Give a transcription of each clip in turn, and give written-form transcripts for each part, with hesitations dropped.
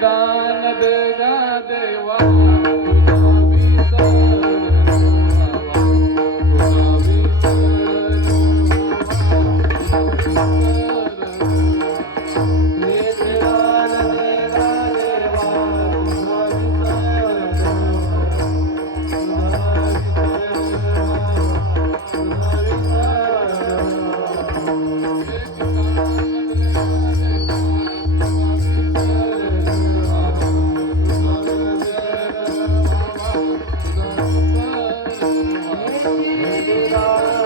दान देजा देवा तुझा विसरावा,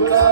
तुझा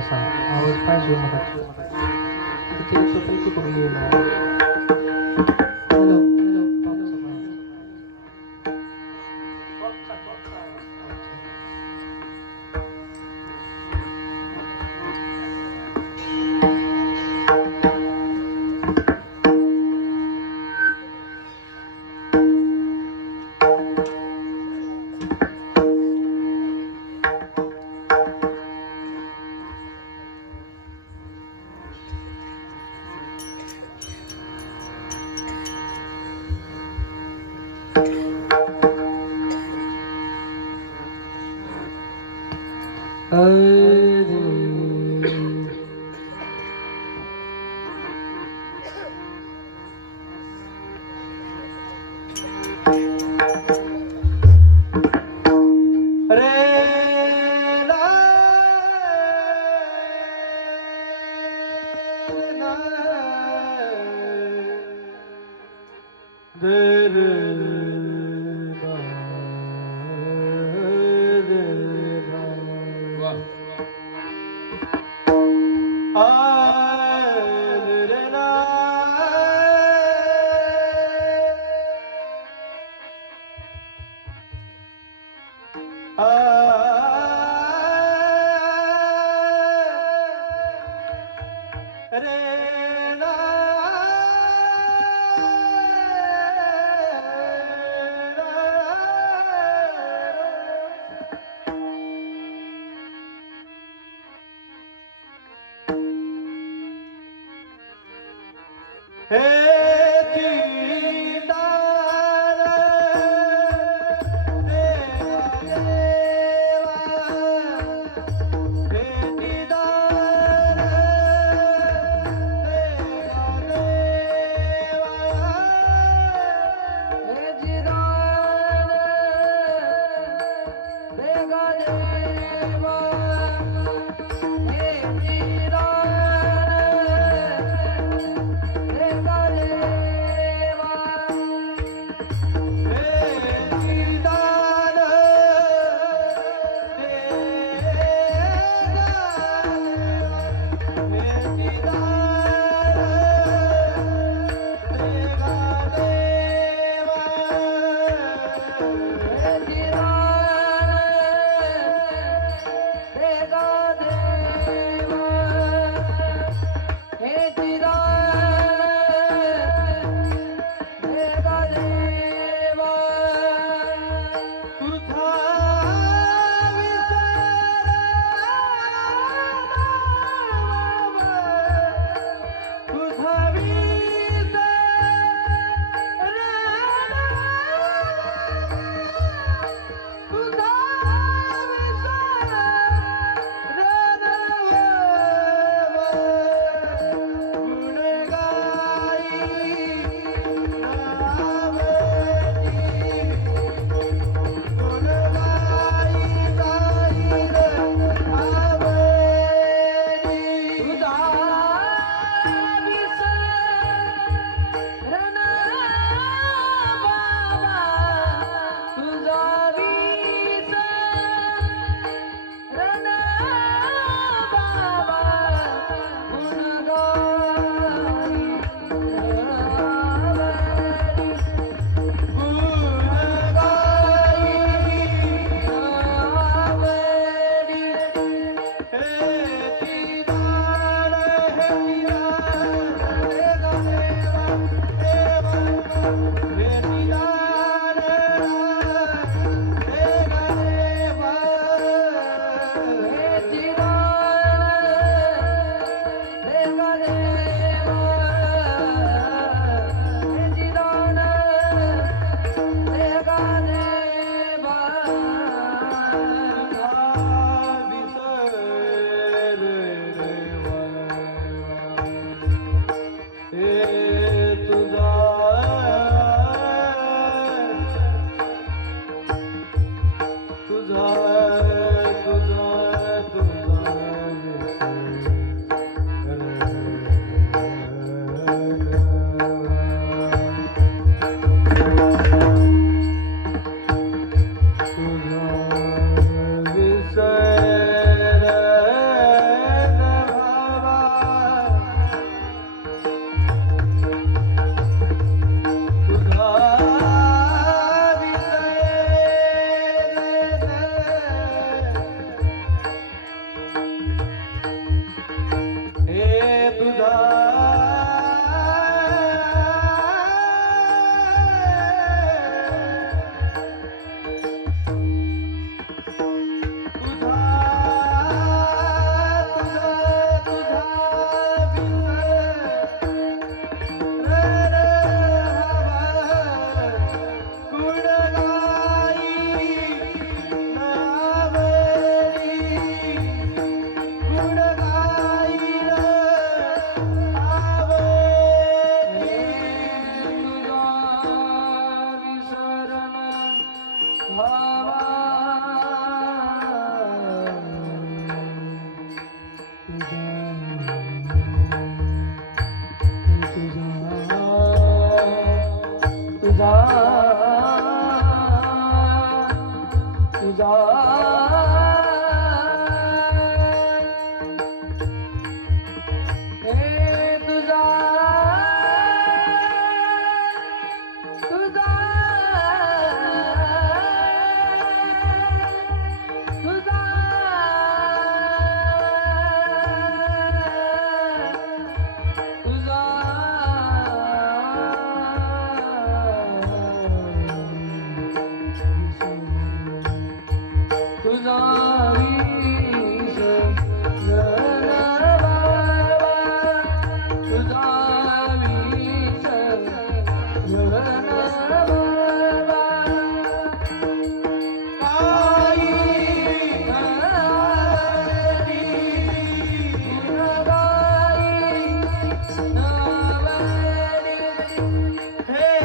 असा आवाज पाहिजे मला किती किती करून लिहिला हॅलो तुझा हे तुझा तुझा तुझा तुझा तुझा विष जन बाबा तुझा विष जन बाबा काही नवरी गुणगाई नवरी हे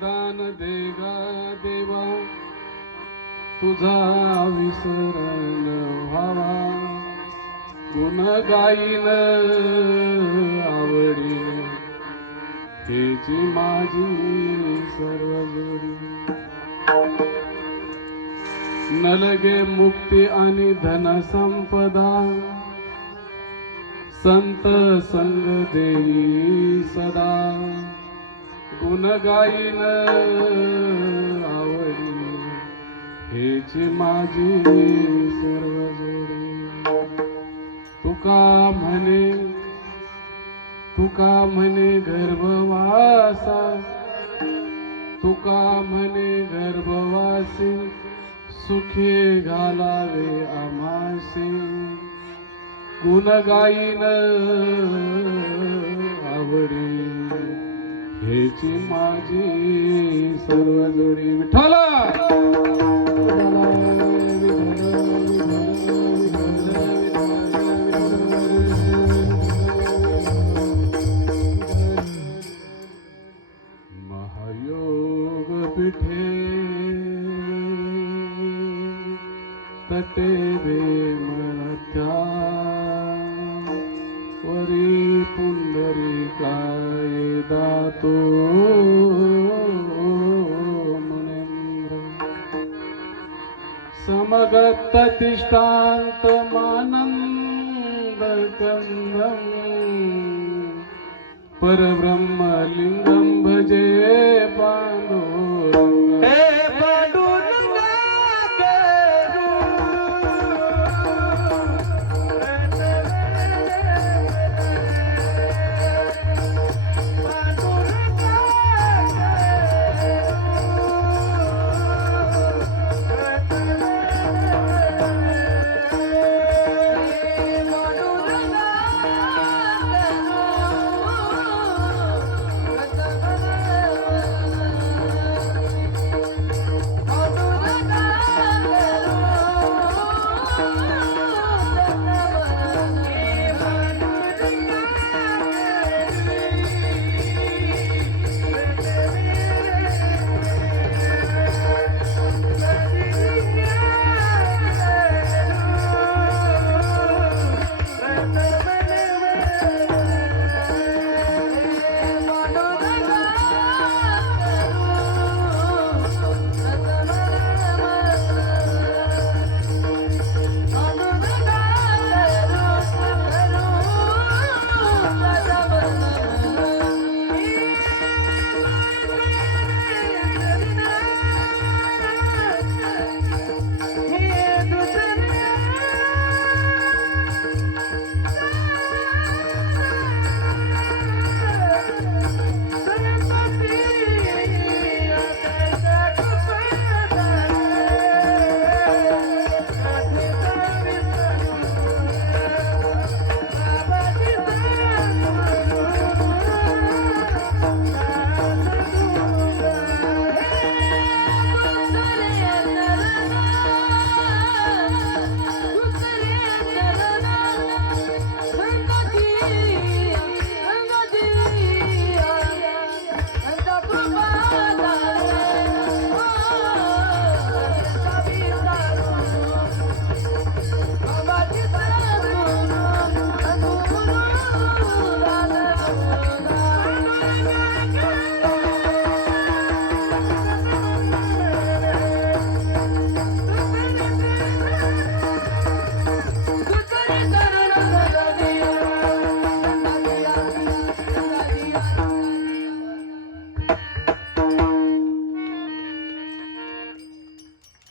दान देगा देवा तुझा विसरण व्हावा गुण गाईन आवडीन हेची माझी सर्व जोडी न लगे मुक्ती आणि धन संपदा संत संग देई सदा गुण गाईन आवडी हेची माझी सर्व जोडी तुका म्हणे गर्भवासा तुका म्हणे गर्भवासी सुखी घालावे आम्हासी गुण गाईन हेची माझी सर्व जोडी विठ्ठल महायोग पिठे तटे बेमत्या वरी पुंडरी काय दातो मुनेंद्र समगत तिष्ठांत मानंद कंदम परब्रह्मलिंगम भजे पांडुरंग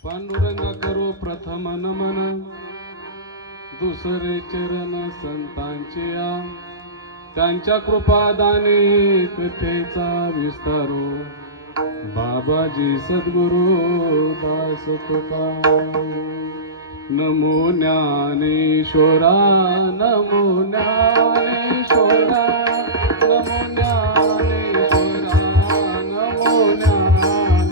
पांडुरंगा करो प्रथम नमन दुसरे चरण संतांचे या त्यांच्या कृपादाने कथेचा विस्तारो बाबाजी सद्गुरु दास तुका नमो ज्ञानेश्वरा नमो ज्ञानेश्वरा नमो ज्ञानेश्वरा नमो ज्ञानेश्वरा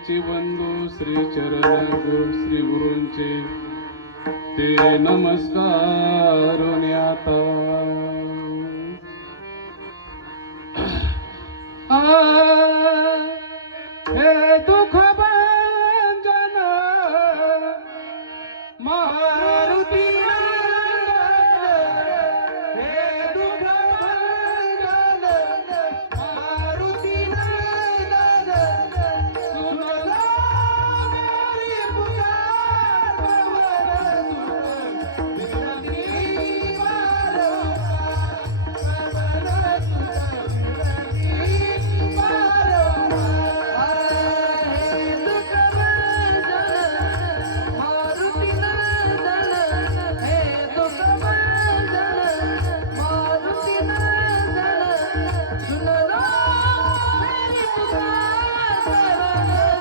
श्रीची बंधू श्री चरण श्री गुरूंचे ते नमस्कार आता हे दुःख भंजन मारुती हे दुःख भंजन मारुती सुनला मेरी पुकार पवन सुत विनती वारंवार पवन सुत विनती वारंवार हे दुःख भंजन मारुती हे दुःख भंजन मारुती सुनला मेरी पुकार पवन सुत विनती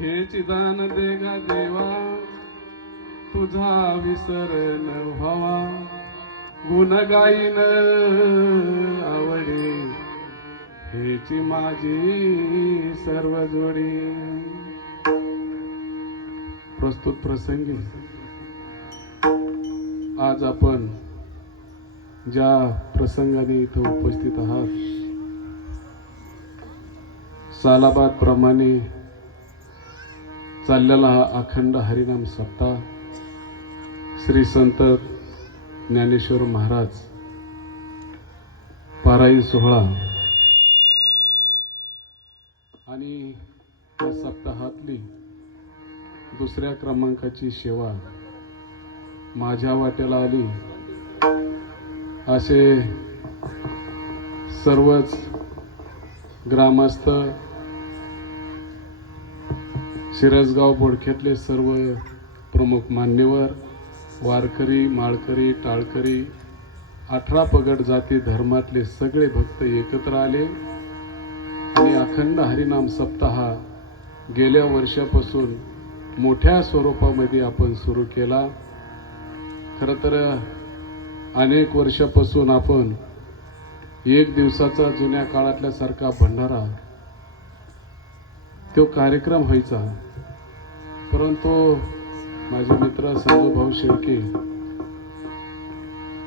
हे चिदान देगा देवा तुझा विसर न व्हावा गुण गाईन आवडे हेची माझी सर्व जोडी प्रस्तुत प्रसंगी आज आपण ज्या प्रसंगाने इथं उपस्थित आहात सालाबाद प्रमाणे चाललेला हा अखंड हरिनाम सप्ताह श्री संत ज्ञानेश्वर महाराज पारायण सोहळा आणि या सप्ताहातली दुसऱ्या क्रमांकाची सेवा माझ्या वाट्याला आली असे सर्वच ग्रामस्थ शिरसगाव बोडख्यातले सर्व प्रमुख मान्यवर वारकरी माळकरी टाळकरी 18 पगड जाती धर्मातले सगळे भक्त एकत्र आले आणि अखंड हरिनाम सप्ताह गेल्या वर्षापासून मोठ्या स्वरूपामध्ये आपण सुरू केला। खरं तर अनेक वर्षापासून आपण एक दिवसाचा जुन्या काळातल्या सारखा भंडारा तो कार्यक्रम व्हायचा, परंतु माझे मित्र संजू भाऊ शेळके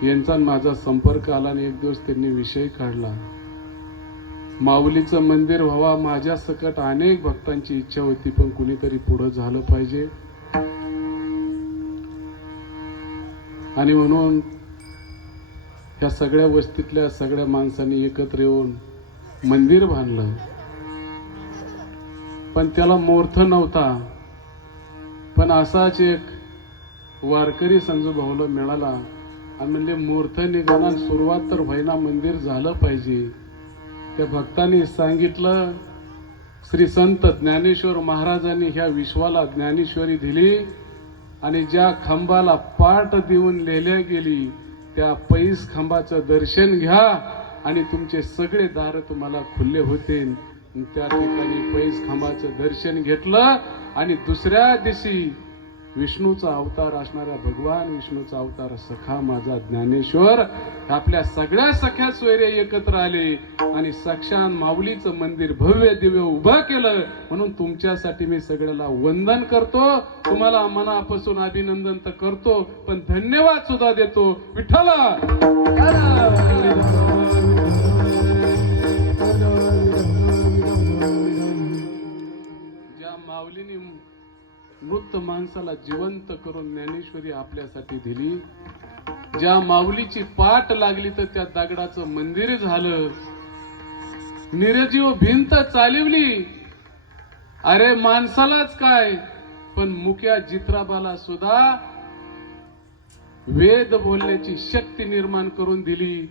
यांचा माझा संपर्क आला आणि एक दिवस त्यांनी विषय काढला, माऊलीचं मंदिर व्हावा। माझ्या सकट अनेक भक्तांची इच्छा होती, पण कुणीतरी पुढे झालं पाहिजे आणि म्हणून ह्या सगळ्या वस्तीतल्या सगळ्या माणसांनी एकत्र येऊन मंदिर बांधलं। पण त्याला मुहूर्त नव्हता, पण असाच एक वारकरी संजू भाऊला मिळाला आणि म्हणजे मुहूर्त निघाला, सुरुवात तर व्हायना, मंदिर झालं पाहिजे। त्या भक्तांनी सांगितलं, श्री संत ज्ञानेश्वर महाराजांनी ह्या विश्वाला ज्ञानेश्वरी दिली आणि ज्या खांबाला पाट देऊन लिहिल्या गेली त्या पैस खांबाचं दर्शन घ्या आणि तुमचे सगळे दार तुम्हाला खुले होतील। त्या ठिकाणी पैस खांबाचं दर्शन घेतलं आणि दुसऱ्या दिवशी विष्णूचा अवतार असणाऱ्या भगवान विष्णूचा अवतार सखा माझा ज्ञानेश्वर आपल्या सगळ्या सख्या सोयरे एकत्र आले आणि साक्षात माऊलीचं मंदिर भव्य दिव्य उभं केलं. म्हणून तुमच्यासाठी मी सगळ्याला वंदन करतो, तुम्हाला मनापासून अभिनंदन तर करतो, पण धन्यवाद सुद्धा देतो. विठ्ठला ज्या माऊलीने मृत माणसाला जिवंत करून ज्ञानेश्वरी आपल्यासाठी दिली, ज्या माऊलीची पाठ लागली तर त्या दगडाचं मंदिर झालं, निर्जीव भिंत चालवली. अरे माणसालाच काय, पण मुक्या जित्राबाला सुद्धा वेद बोलण्याची शक्ती निर्माण करून दिली.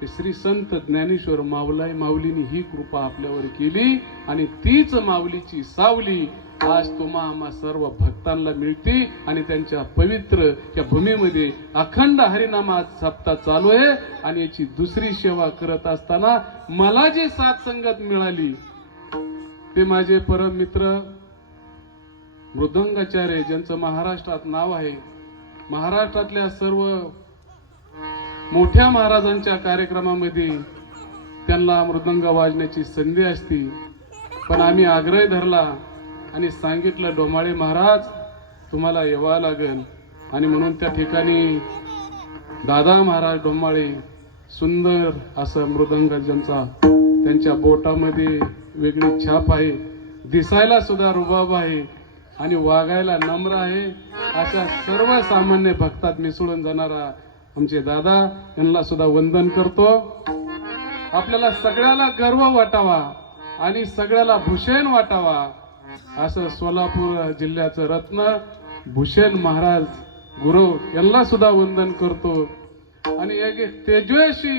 ते श्री संत ज्ञानेश्वर माऊलीने ही कृपा आपल्यावर केली आणि तीच माऊलीची सावली आज आम्हा सर्व भक्तांना मिळते आणि त्यांच्या पवित्र या भूमीमध्ये अखंड हरिनामा सप्ताह चालू आहे. आणि याची दुसरी सेवा करत असताना मला जी साथ संगत मिळाली ते माझे परम मित्र मृदंगाचार्य, ज्यांचं महाराष्ट्रात नाव आहे. महाराष्ट्रातल्या सर्व मोठ्या महाराजांच्या कार्यक्रमामध्ये त्यांना मृदंग वाजण्याची संधी असती, पण आम्ही आग्रह धरला आणि सांगितलं डोमाळे महाराज तुम्हाला यावं लागेल. आणि म्हणून त्या ठिकाणी दादा महाराज डोमाळे सुंदर असं मृदंग, ज्यांचा त्यांच्या बोटामध्ये वेगळी छाप आहे, दिसायला सुद्धा रुबाब आहे आणि वागायला नम्र आहे, अशा सर्वसामान्य भक्तात मिसळून जाणारा आमचे दादा, यांना सुद्धा वंदन करतो. आपल्याला सगळ्याला गर्व वाटावा आणि सगळ्याला भूषण वाटावा असं सोलापूर जिल्ह्याचं रत्न भूषण महाराज गुरु यांना सुद्धा वंदन करतो. आणि एक तेजस्वी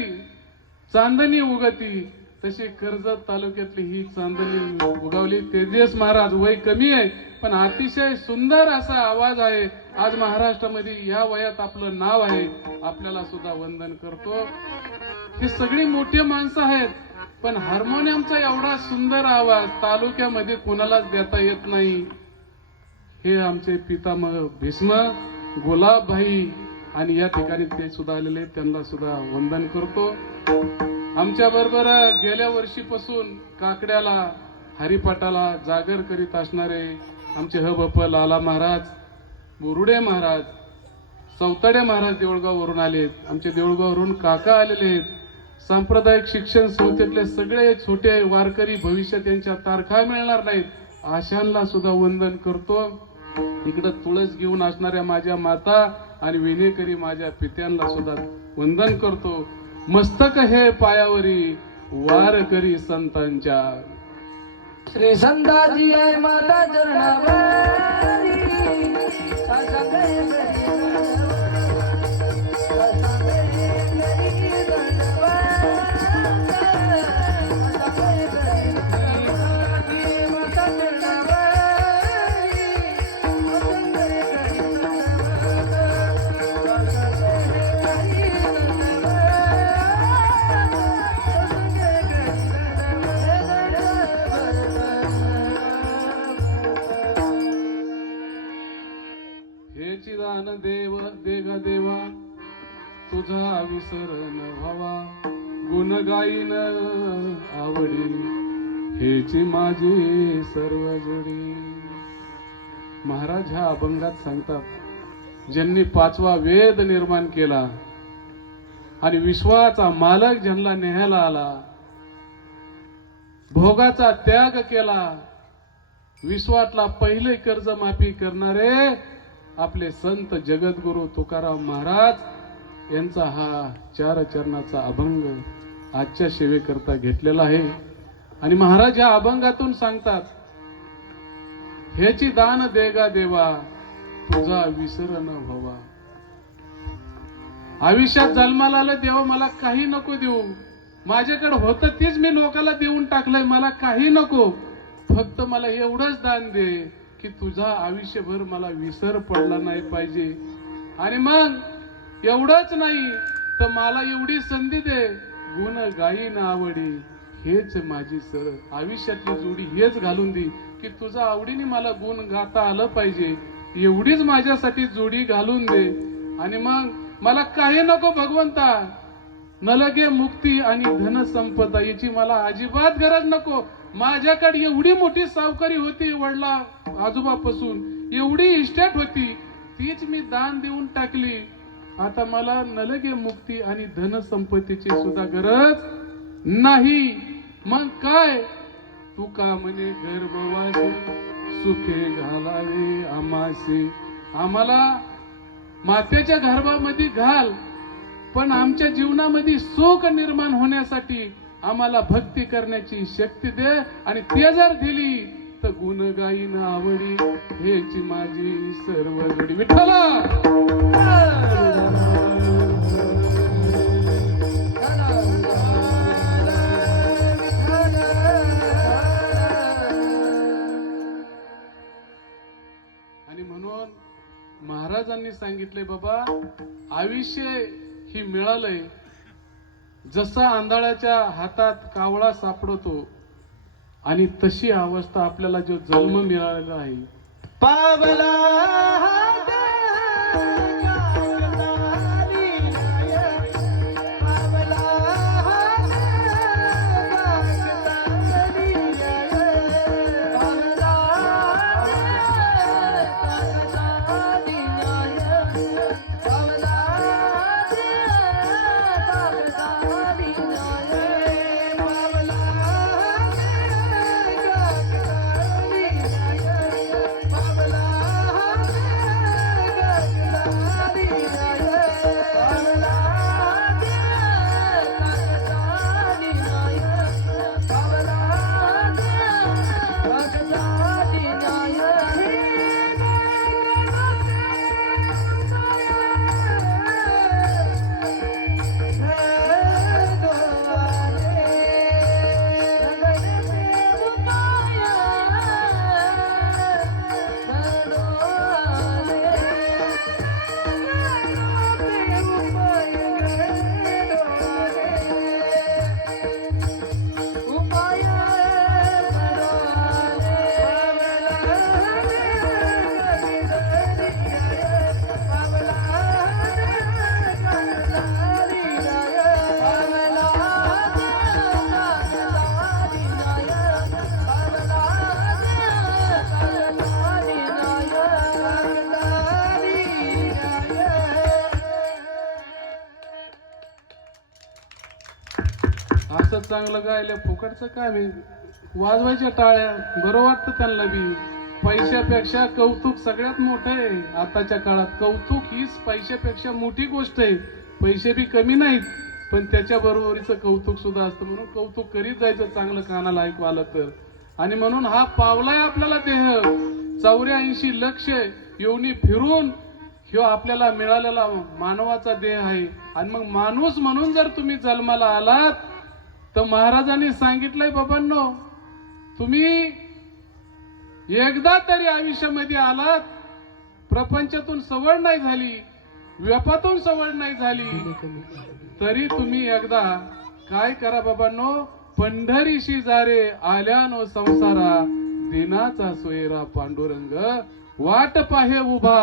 चांदणी उगती तशी कर्जत तालुक्यातली ही चांदणी उगवली. तेजस महाराज वय कमी आहे पण अतिशय सुंदर असा आवाज आहे. आज महाराष्ट्रामध्ये या वयात आपलं नाव आहे. आपल्याला सुद्धा वंदन करतो. ही सगळी मोठी माणसं आहेत, पण हार्मोनियमचा एवढा सुंदर आवाज तालुक्यामध्ये कोणालाच देता येत नाही. हे आमचे पितामह भीष्म गुलाबभाई आणि या ठिकाणी ते सुद्धा आलेले, त्यांना सुद्धा वंदन करतो. आमच्या बरोबर गेल्या वर्षीपासून काकड्याला हरिपाठाला जागर करीत असणारे आमचे हबप लाला महाराज, बोरुडे महाराज, सौताडे महाराज देऊळगाववरून आलेत. आमचे देऊळगाववरून काका आलेले आहेत. सांप्रदायिक शिक्षण संस्थेतले सगळे छोटे वारकरी, भविष्यात यांच्या तारखा मिळणार नाहीत, आशांना सुद्धा वंदन करतो. इकडे तुळस घेऊन असणाऱ्या माझ्या माता आणि विनेकरी माझ्या पित्यांना सुद्धा वंदन करतो. मस्तक हे पायावरी वारकरी संतांच्या. श्री संताजी माता चरणावरी दान देव देग देवा तुझा विसरण व्हावा, गुण गाईन आवडी हेची माझी सर्व जोडी. महाराज ह्या अभंगात सांगतात, ज्यांनी 5वा वेद निर्माण केला आणि विश्वाचा मालक ज्यांना न्यायला आला, भोगाचा त्याग केला, विश्वातला पहिले कर्ज माफी करणारे आपले संत जगद्गुरु तुकाराम महाराज यांचा हा 4 चरणाचा अभंग आजच्या सेवेकरता घेतलेला आहे. आणि महाराज या अभंगातून सांगतात, ह्याची दान देगा देवा तुझा विसर न व्हावा. आयुष्यात जन्माला आलं देवा मला काही नको देऊ, माझ्याकडे होतं तेच मी लोकांना देऊन टाकलंय, मला काही नको, फक्त मला एवढंच दान दे की तुझा आयुष्यभर मला विसर पडला नाही पाहिजे. आणि मग एवढंच नाही तर मला एवढी संधी दे, गुण गाईन आवडी हेच माझी सर. आयुष्यातली जोडी हेच घालून दे की तुझा आवडीने मला गुण गाता आलं पाहिजे. एवढीच माझ्यासाठी जोडी घालून दे आणि मग मला काही नको भगवंता. नलगे मुक्ती आणि धनसंपदा याची मला अजिबात गरज नको. माझ्याकडे एवढी मोठी सावकारी होती वडला आजोबापासून, एवढी इस्टेट होती, तीच मी दान देऊन टाकली. आता मला नलगे मुक्ती आणि धनसंपत्तीची सुद्धा गरज नाही. मग काय तू का म्हणे गर्भवास सुखे घालावे आमासे. आम्हाला मातेच्या गर्भामध्ये घाल, पण आमच्या जीवनामध्ये सुख निर्माण होण्यासाठी आम्हाला भक्ती करण्याची शक्ती दे. आणि ते जर दिली तर गुण गाईन आवडी हेची माझी सर्व जोडी. विठ्ठला आणि म्हणून महाराजांनी सांगितले, बाबा आयुष्य ही मिळालंय जसा आंधळ्याच्या हातात कावळा सापडतो, आणि तशी अवस्था आपल्याला जो जन्म मिळालेला आहे. पावला असं चांगलं गायलं फुकटचं काय मी वाजवायच्या टाळ्या बरं वाटतं त्यांना बी. पैशापेक्षा कौतुक सगळ्यात मोठं आहे आताच्या काळात. कौतुक हीच पैशापेक्षा मोठी गोष्ट आहे. पैसे बी कमी नाहीत, पण त्याच्या बरोबरीचं कौतुक सुद्धा असतं. म्हणून कौतुक करीत जायचं चांगलं कानाला ऐकू आलं तर. आणि म्हणून हा पावलाय आपल्याला देह 84 लक्ष योनी फिरून ह्यो आपल्याला मिळालेला मानवाचा देह आहे. आणि मग माणूस म्हणून जर तुम्ही जन्माला आलात तर महाराजांनी सांगितलंय, बाबांनो तुम्ही एकदा तरी आयुष्यामध्ये आलात, प्रपंचातून सवड नाही झाली, व्यपातून सवड नाही झाली, तरी तुम्ही एकदा काय करा बाबांनो, पंढरीशी जारे आल्यानो संसारा, दिनाचा सोयरा पांडुरंग, वाट पाहे उभा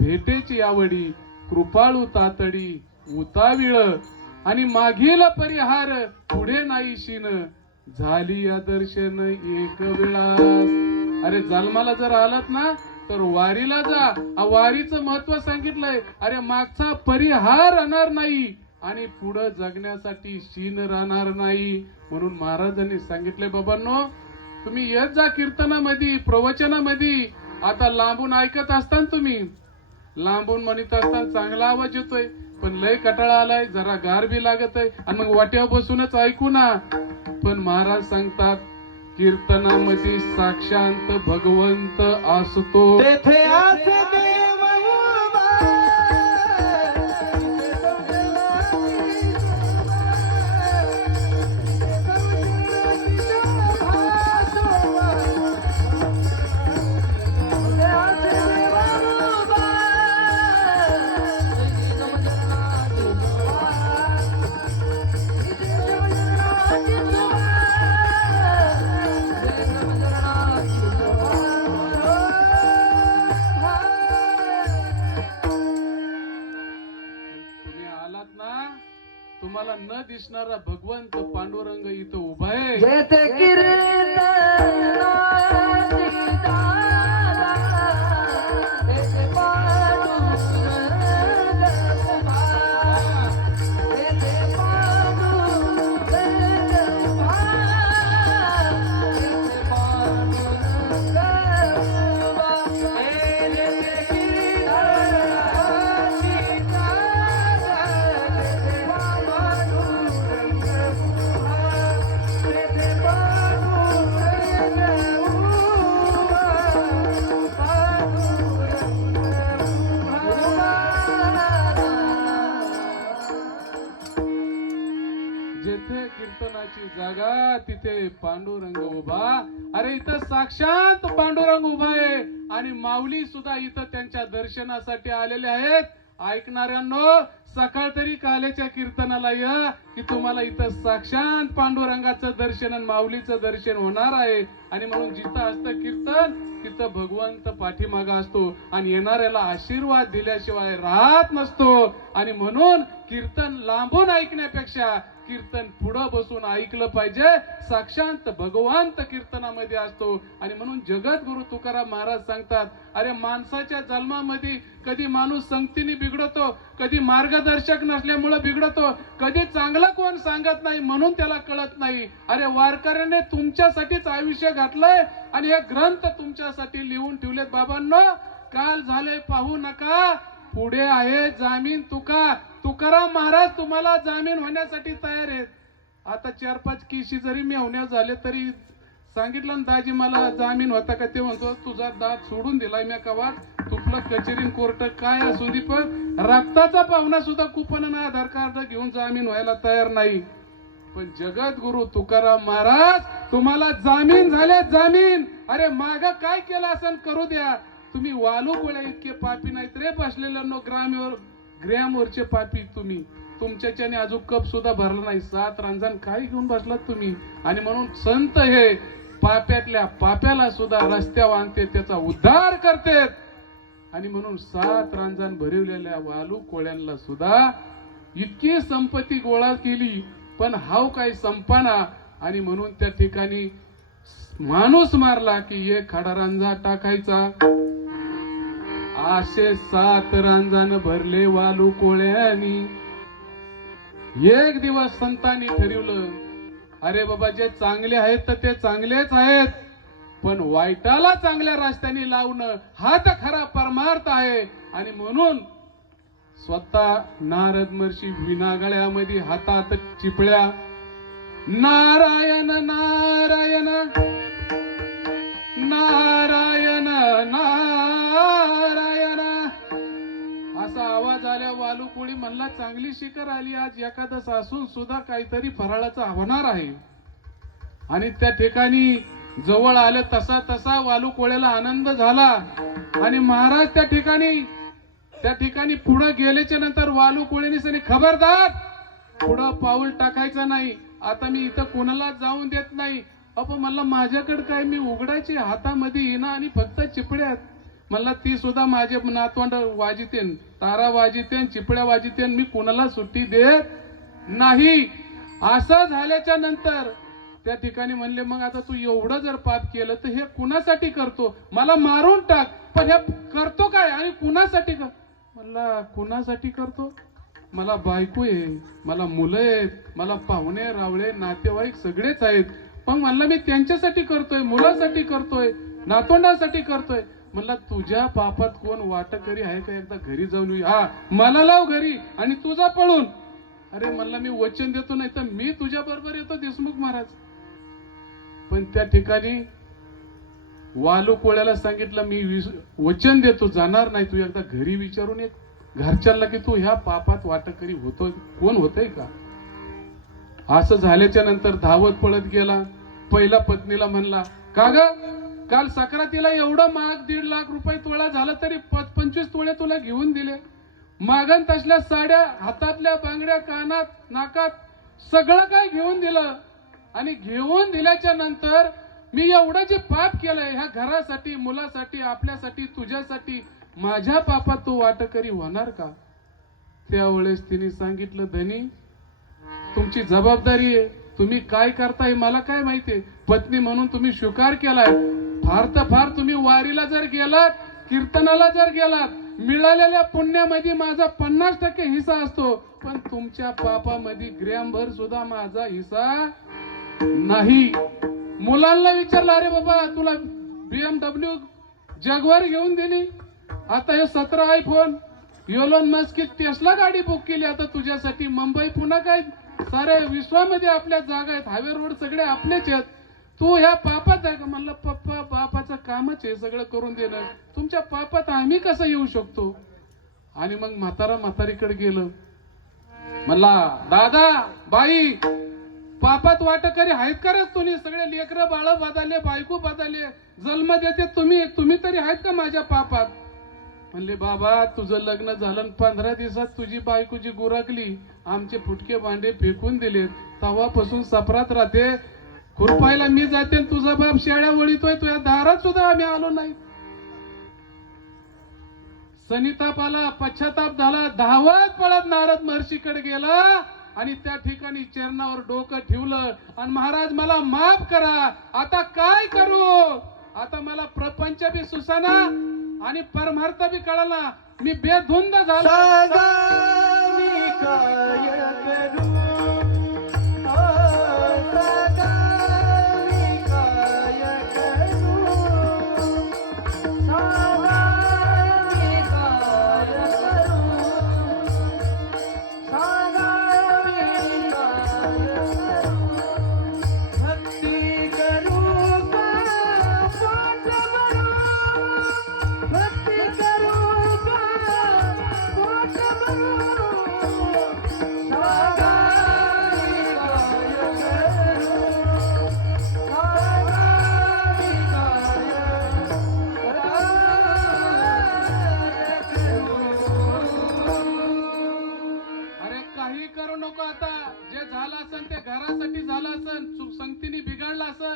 भेटेची आवडी, कृपाळू तातडी उताविळ, आणि मागील परिहार पुढे नाही शीन, झाली या दर्शन एक विलास. अरे जन्माला जर आलात ना तर वारीला जा. वारीचं महत्व सांगितलंय. अरे मागचा परिहार राहणार नाही आणि पुढे जगण्यासाठी शीन राहणार नाही. म्हणून महाराजांनी सांगितले, बाबांनो तुम्ही येत जा कीर्तनामध्ये, प्रवचनामध्ये. आता लांबून ऐकत असताना तुम्ही लांबून म्हणत असताना चांगला आवाज येतोय, पण लय कटाळा आलाय, जरा गार बी लागत आहे, आणि मग वाट्यावर बसूनच ऐकू ना. पण महाराज सांगतात कीर्तनामध्ये साक्षांत भगवंत असतो. तेथे आसे देव उभा, तुम्हाला न दिसणारा भगवंत पांडुरंग इथं उभा आहे. जेथे कीर्तनाची जागा, तेथे पांडुरंग उभा. तेथे पांडुरंग उभा. तेथे पांडुरंग उभा. जेथे कीर्तनाची जागा, तेथे पांडुरंग उभा. तेथे पांडुरंग उभा. जेथे कीर्तनाची जागा तिथे पांडुरंग उभा. अरे इथं साक्षात पांडुरंग उभा आहे आणि माऊली सुद्धा इथं त्यांच्या दर्शनासाठी आलेले आहेत. ऐकणाऱ्यांनो, सकाळ तरी कालेच्या कीर्तनाला या की तुम्हाला इथं साक्षात पांडुरंगाचं दर्शन आणि माऊलीचं दर्शन होणार आहे. आणि म्हणून जिथं असतं कीर्तन तिथं भगवंत पाठीमागा असतो आणि येणाऱ्याला आशीर्वाद दिल्याशिवाय राहत नसतो. आणि म्हणून कीर्तन लांबून ऐकण्यापेक्षा कीर्तन पुढं बसून ऐकलं पाहिजे. साक्षात भगवंत कीर्तनामध्ये असतो. आणि म्हणून जगद्गुरु तुकाराम महाराज सांगतात, अरे माणसाच्या जन्मामध्ये कधी माणूस संगतीने बिघडतो, कधी मार्गदर्शक नसल्यामुळे बिघडतो, कधी चांगलं कोण सांगत नाही म्हणून त्याला कळत नाही. अरे वारकऱ्याने तुमच्यासाठीच आयुष्य घातलंय आणि हे ग्रंथ तुमच्यासाठी लिहून ठेवलेत. बाबांनो, काल झाले पाहू नका, पुढे आहे जामीन. तुकाराम महाराज तुम्हाला जामीन होण्यासाठी तयार आहेत. आता 4-5 केशी जरी मेवण्या झाले तरी सांगितलं ना, दाजी मला जामीन होता का? ते म्हणतो तुझा दात सोडून दिलाय मी कवा. तुपलं कचेरीन कोर्ट काय असू दे, पण रक्ताचा पाहुणा सुद्धा कुपन आधार कार्ड घेऊन जामीन व्हायला तयार नाही. पण जगद्गुरु तुकाराम महाराज तुम्हाला जामीन झाले, जामीन. अरे माग काय केलं असं करू द्या. तुम्ही वालू गोळ्या इतके पापी नाहीत रे बसलेल्यांनो. ग्रॅमवरचे पापी तुम्ही. तुमच्याच्याने अजून कप सुद्धा भरला नाही. 7 रांजण काय घेऊन बसलात तुम्ही. आणि म्हणून संत हे पाप्यातल्या पाप्याला सुद्धा रस्त्यावर आणते, त्याचा उद्धार करतात. आणि म्हणून 7 रांजण भरवलेल्या वालू कोळ्यांना सुद्धा इतकी संपत्ती गोळा केली, पण हाव काही संपाना. आणि म्हणून त्या ठिकाणी माणूस मारला की एक खडा रांजा टाकायचा. असे 7 रांजण भरले वालू कोळ्यानी. एक दिवस संतांनी ठरवलं, अरे बाबा जे चांगले आहेत तर ते चांगलेच आहेत, पण वाईटाला चांगल्या रस्त्याने लावणं हा तर खरा परमार्थ आहे. आणि म्हणून स्वतः नारद महर्षी विनागळ्यामध्ये हातात चिपळ्या, नारायण नारायण नारायण नारायण असा आवाज आल्या. वालुकोळी म्हणला चांगली शिखर आली, आज एकादश असून सुद्धा काहीतरी फराळाचा होणार आहे. आणि त्या ठिकाणी जवळ आले तसा तसा वालुकोळ्याला आनंद झाला. आणि महाराज त्या ठिकाणी पुढे गेल्याच्या नंतर वालुकोळीने सांगितले, खबरदार पुढं पाऊल टाकायचं नाही. आता मी इथं कोणाला जाऊन देत नाही. म्हणलं माझ्याकडे काय, मी उघडायची हातामध्ये येणं आणि फक्त चिपड्यात. म्हणला ती सुद्धा माझे नातवंड वाजितेन, तारा वाजितेन, चिपड्या वाजितेन, मी कोणाला सुट्टी देत नाही. असं झाल्याच्या नंतर त्या ठिकाणी म्हणले, मग आता तू एवढं जर पाप केलं तर हे कुणासाठी करतो? मला मारून टाक, पण हे करतो काय आणि कुणासाठी कर? म्हणला कुणासाठी करतो? मला बायको आहे, मला मुलं आहेत, मला पाहुणे रावळे नातेवाईक सगळेच आहेत. पण म्हणलं मी त्यांच्यासाठी करतोय, मुलासाठी करतोय, नातवंडासाठी करतोय. म्हणला तुझ्या पापात कोण वाटकरी आहे का? एकदा घरी जाऊन येऊ. हा मला लाव घरी आणि तुझा पळून. अरे म्हणला मी वचन देतो, नाही तर मी तुझ्या बरोबर येतो देशमुख महाराज. पण त्या ठिकाणी वालू कोळ्याला सांगितलं, मी वचन देतो जाणार नाही. तू एकदा घरी विचारून एक घरच्यांना की तू ह्या पापात वाटकरी होतोय, कोण होतय का? असं झाल्याच्या नंतर धावत पळत गेला. पहिला पत्नीला म्हणला, का ग काल सक्रातीला एवढं महाग 1.5 लाख रुपये तोळा झाला तरी 25 तोळे तुला घेऊन दिले. मागण तसल्या साड्या, हातातल्या बांगड्या, कानात नाकात सगळं काय घेऊन दिलं. आणि घेऊन दिल्याच्या नंतर मी एवढं जे पाप केलंय ह्या घरासाठी, मुलासाठी, आपल्यासाठी, तुझ्यासाठी, माझ्या पापात तू वाटकरी होणार का? त्यावेळेस तिने सांगितलं, धनी तुमची जबाबदारी आहे. तुम्ही काय करताय मला काय माहितीये. पत्नी म्हणून तुम्ही स्वीकार केलाय. फार तर फार तुम्ही वारीला जर गेलात, कीर्तनाला जर गेलात, मिळालेल्या पुण्यामध्ये माझा 50% हिस्सा असतो, पण तुमच्या पापामध्ये ग्रॅमभर सुद्धा माझा हिस्सा नाही. मुलांना विचारलं, अरे बाबा तुला BMW जगवार घेऊन दिली, आता हे 17 आयफोन, इलॉन मस्क टेस्ला गाडी बुक केली आता तुझ्यासाठी. मुंबई पुन्हा काय सारे विश्वामध्ये आपल्या जागा आहेत, हायवे रोड सगळे आपलेच आहेत. तू ह्या पापात आहे का? म्हणलं पप्पा बापाचं कामच आहे सगळं करून देणं, तुमच्या पापात आम्ही कसं येऊ शकतो? आणि मग म्हातारीकडे गेलं. म्हणला दादा बाई पापात वाटकरी आहेत का रे तुम्ही? सगळे लेकरं बाळ बदलले, बायको बदलले, जन्म देते तुम्ही तरी आहेत का माझ्या पापात? म्हणले बाबा तुझं लग्न झालं 15 दिवसात तुझी बायकोची गुराकली, आमचे फुटके भांडे फेकून दिले, तवापासून सपरात राहते. खुरपायला मी जाते, तुझा बाप शेळ्या वळीतोय, तुझ्या दारात सुद्धा आम्ही आलो नाही. सनिताप आला, पश्चाताप झाला, धावत पळत नारद महर्षीकडे गेला आणि त्या ठिकाणी चरणावर डोकं ठेवलं आणि महाराज मला माफ करा, आता काय करू? आता मला प्रपंच बी सुसाना आणि परमार्थ बी कळाला, मी बेधुंद झालो.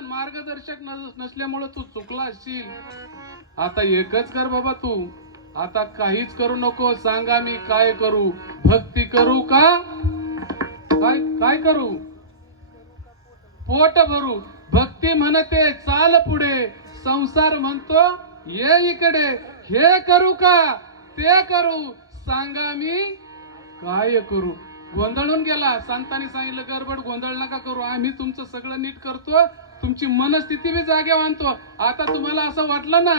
मार्गदर्शक नसल्यामुळे तू चुकला असशील. आता एकच कर बाबा तू, आता काहीच करू नको. सांगा मी काय करू? भक्ती करू का काय करू? पोट भरू. भक्ती म्हणते चाल पुढे, संसार म्हणतो ये इकडे. हे करू का ते करू? सांगा मी काय करू? गोंधळून गेला. संतांनी सांगितलं गडबड गोंधळ नका करू, आम्ही तुमचं सगळं नीट करतो, तुमची मनस्थिती बी जागेवर आणतो. आता तुम्हाला असं वाटलं ना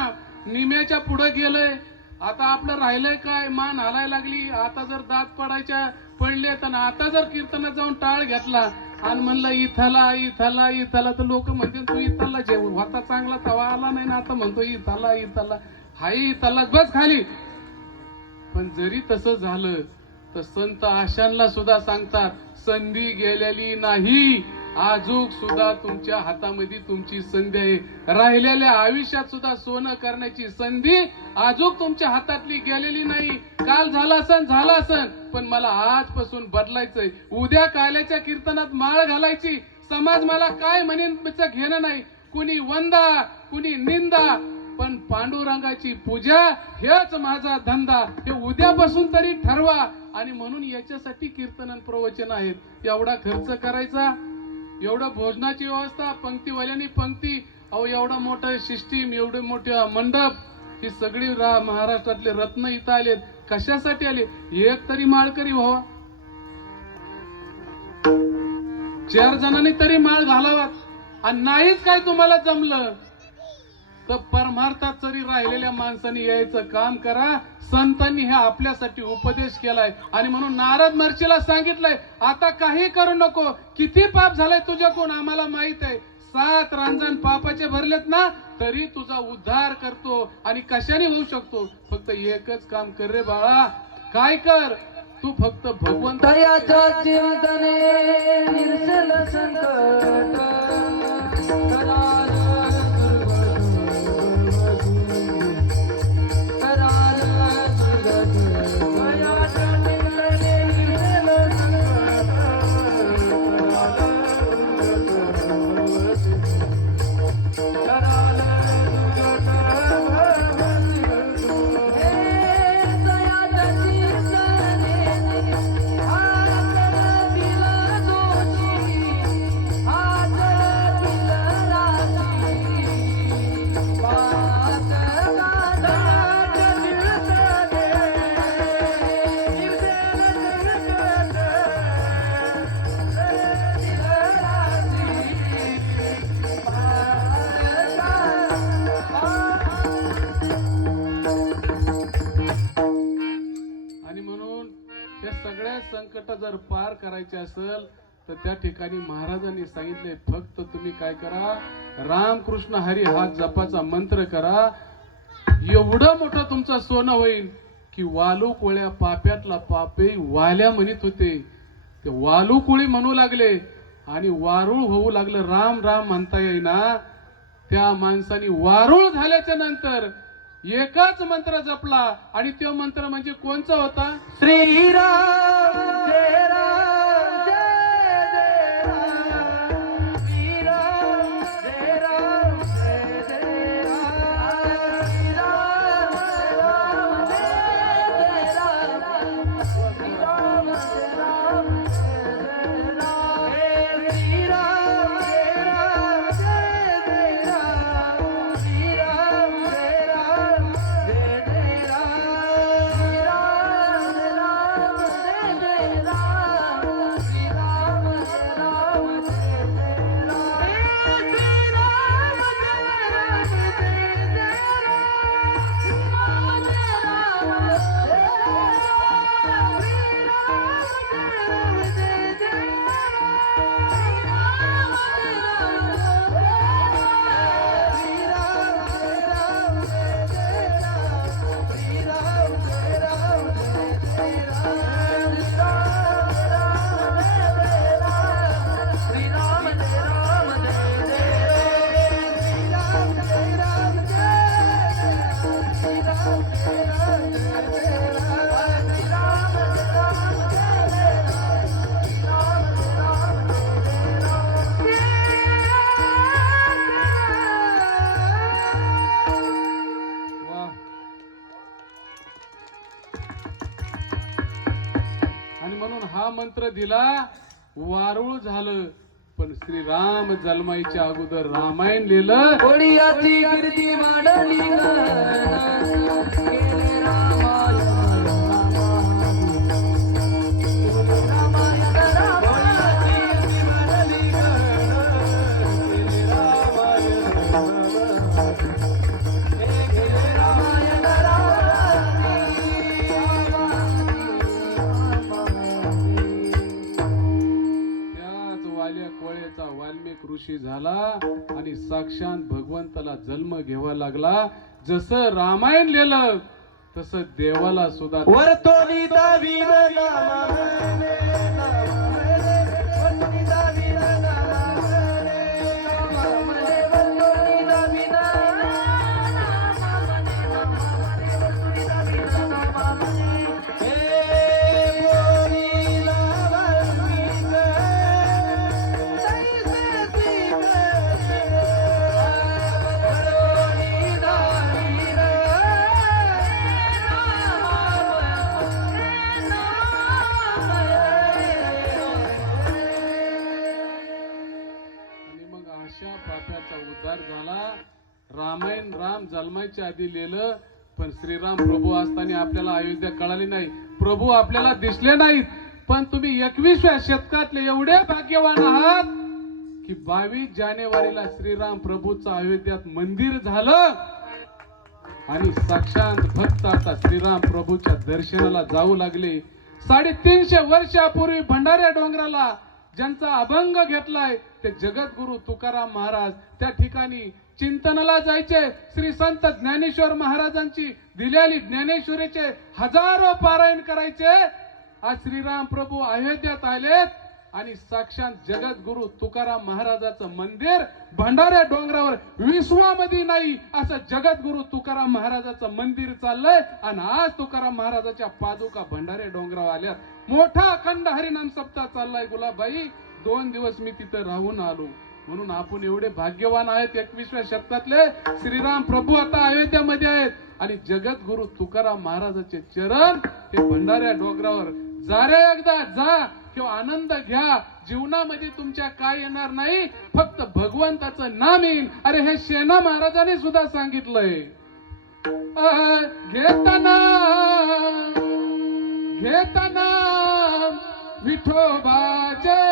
निम्याच्या पुढे गेलंय, आता आपलं राहिलंय काय? मान हालायला लागली. आता जर दात पडायच्या पडले तर आता जर कीर्तनात जाऊन टाळ घेतला आणि म्हणलं इथला इथला इथला, तर लोक म्हणते तू इथला जेवू आता चांगला तवा आला नाही ना, आता म्हणतो इथला इथला. हाई इथला बस खाली. पण जरी तसं झालं तर संत आशांना सुद्धा सांगतात संधी गेलेली नाही, आजूक सुद्धा तुमच्या हातामध्ये तुमची संधी आहे. राहिलेल्या आयुष्यात सुद्धा सोनं करण्याची संधी आजूक तुमच्या हातातली गेलेली नाही. काल झाला असन पण मला आजपासून बदलायचंय. उद्या काल्याच्या कीर्तनात माळ घालायची. समाज मला काय म्हणेन घेणं नाही. कुणी वंदा कुणी निंदा, पण पांडुरंगाची पूजा हेच माझा धंदा. हे उद्यापासून तरी ठरवा. आणि म्हणून याच्यासाठी कीर्तन प्रवचन आहेत. एवढा खर्च करायचा, एवढं भोजनाची व्यवस्था, पंक्तीवाल्यांनी पंक्ती, अहो एवढा मोठा सिस्टीम, एवढे मोठे मंडप, ही सगळी महाराष्ट्रातले रत्न इथं आलेत. कशासाठी आले? एक तरी माळकरी व्हावा, 4 जणांनी तरी माळ घालावा. आणि नाहीच काय तुम्हाला जमलं तर परमार्थात जरी राहिलेल्या माणसांनी यायचं काम करा. संतांनी हे आपल्यासाठी उपदेश केलाय आणि म्हणून नारद महर्षीला सांगितलंय आता काही करू नको. किती पाप झालंय तुझ्याकडून आम्हाला माहित आहे. 7 रांजण पापाचे भरलेत ना, तरी तुझा उद्धार करतो. आणि कशाने होऊ शकतो? फक्त एकच काम कर रे बाळा. काय कर? तू फक्त भगवंताच्या चिंतने निर्सल संकट संकट जर पार करायचे असेल तर त्या ठिकाणी महाराजांनी सांगितले फक्त तुम्ही काय करा, रामकृष्ण हरी हा जपाचा मंत्र करा. एवढं मोठं तुमचं सोनं होईल की वालू कोळ्या पाप्यातला पापे वाल्या म्हणत होते, ते वालू कोळी म्हणू लागले आणि वारुळ होऊ लागलं. राम राम म्हणता येईना. त्या माणसाने वारुळ झाल्याच्या नंतर एकच मंत्र जपला आणि तो मंत्र म्हणजे कोणचा होता? श्रीराम जय राम जय जय राम, श्रीराम जय राम जय जय राम, श्रीराम जय राम जय जय राम, श्रीराम जय राम जय जय राम, हे श्रीराम जय राम जय जय राम, श्रीराम जय राम जय जय राम, श्रीराम जय राम जय जय राम, श्रीराम जय राम जय जय राम, हे श्रीराम जय राम जय जय राम, श्रीराम जय राम जय जय वा. आणि म्हणून हा मंत्र दिला, वारुळ झालं. पण श्रीराम जन्माईच्या अगोदर रामायण लिहिलं. कोणीयाची कीर्ती मांडली गेले रामायण त्याच वाल्या कोळ्याचा वाल्मिक ऋषी झाला आणि साक्षात भगवंताला जन्म घ्यावा लागला. जसं रामायण लिहिलं तसं देवाला सुद्धा वर्तोनी दावीन नामाने, वर्तोनी दावीन नामाने, वर्तोनी दावीन नामाने, वर्तोनी दावीन नामाने, हे बोलीला वाल्मिक तैसे सीते, वर्तोनी दावीन आणि मग अशा पाप्याचा उद्धार झाला. रामायण राम जन्माच्या आधी लिहिलं, पण श्रीराम प्रभू असताना आपल्याला अयोध्या कळाली नाही, प्रभू आपल्याला दिसले नाहीत. पण तुम्ही 21व्या शतकातले एवढे भाग्यवान आहात की 22 जानेवारीला श्रीराम प्रभूचं अयोध्यात मंदिर झालं आणि साक्षात भक्त आता श्रीराम प्रभूच्या दर्शनाला जाऊ लागले. 350 वर्षापूर्वी भंडाऱ्या डोंगराला ज्यांचा अभंग घेतलाय ते जगद्गुरु तुकाराम महाराज त्या ठिकाणी चिंतनाला जायचे. श्री संत ज्ञानेश्वर महाराजांची दिलेली ज्ञानेश्वरीचे हजारो पारायण करायचे. आज श्रीराम प्रभू अयोध्यात आलेत आणि साक्षात जगद्गुरु तुकाराम महाराजाचं मंदिर भंडाऱ्या डोंगरावर विश्वामध्ये नाही असं जगद्गुरु तुकाराम महाराजाचं मंदिर चाललंय. आणि आज तुकाराम महाराजाच्या पादुका भंडाऱ्या डोंगरावर आल्यात. मोठा अखंड हरिनाम सप्ताह चाललाय गुलाबाई. 2 दिवस मी तिथं राहून आलो. म्हणून आपण एवढे भाग्यवान आहेत 21व्या शतकातले. श्रीराम प्रभू आता अयोध्यामध्ये आहेत आणि जगद्गुरु तुकाराम महाराजाचे चरण हे भंडाऱ्या डोंगरावर. जा रे एकदा जा किंवा आनंद घ्या. जीवनामध्ये तुमच्या काय येणार नाही, फक्त भगवंताचं नाम येईल. अरे हे शेना महाराजांनी सुद्धा सांगितलंय. घेताना घेताना विठोबाचे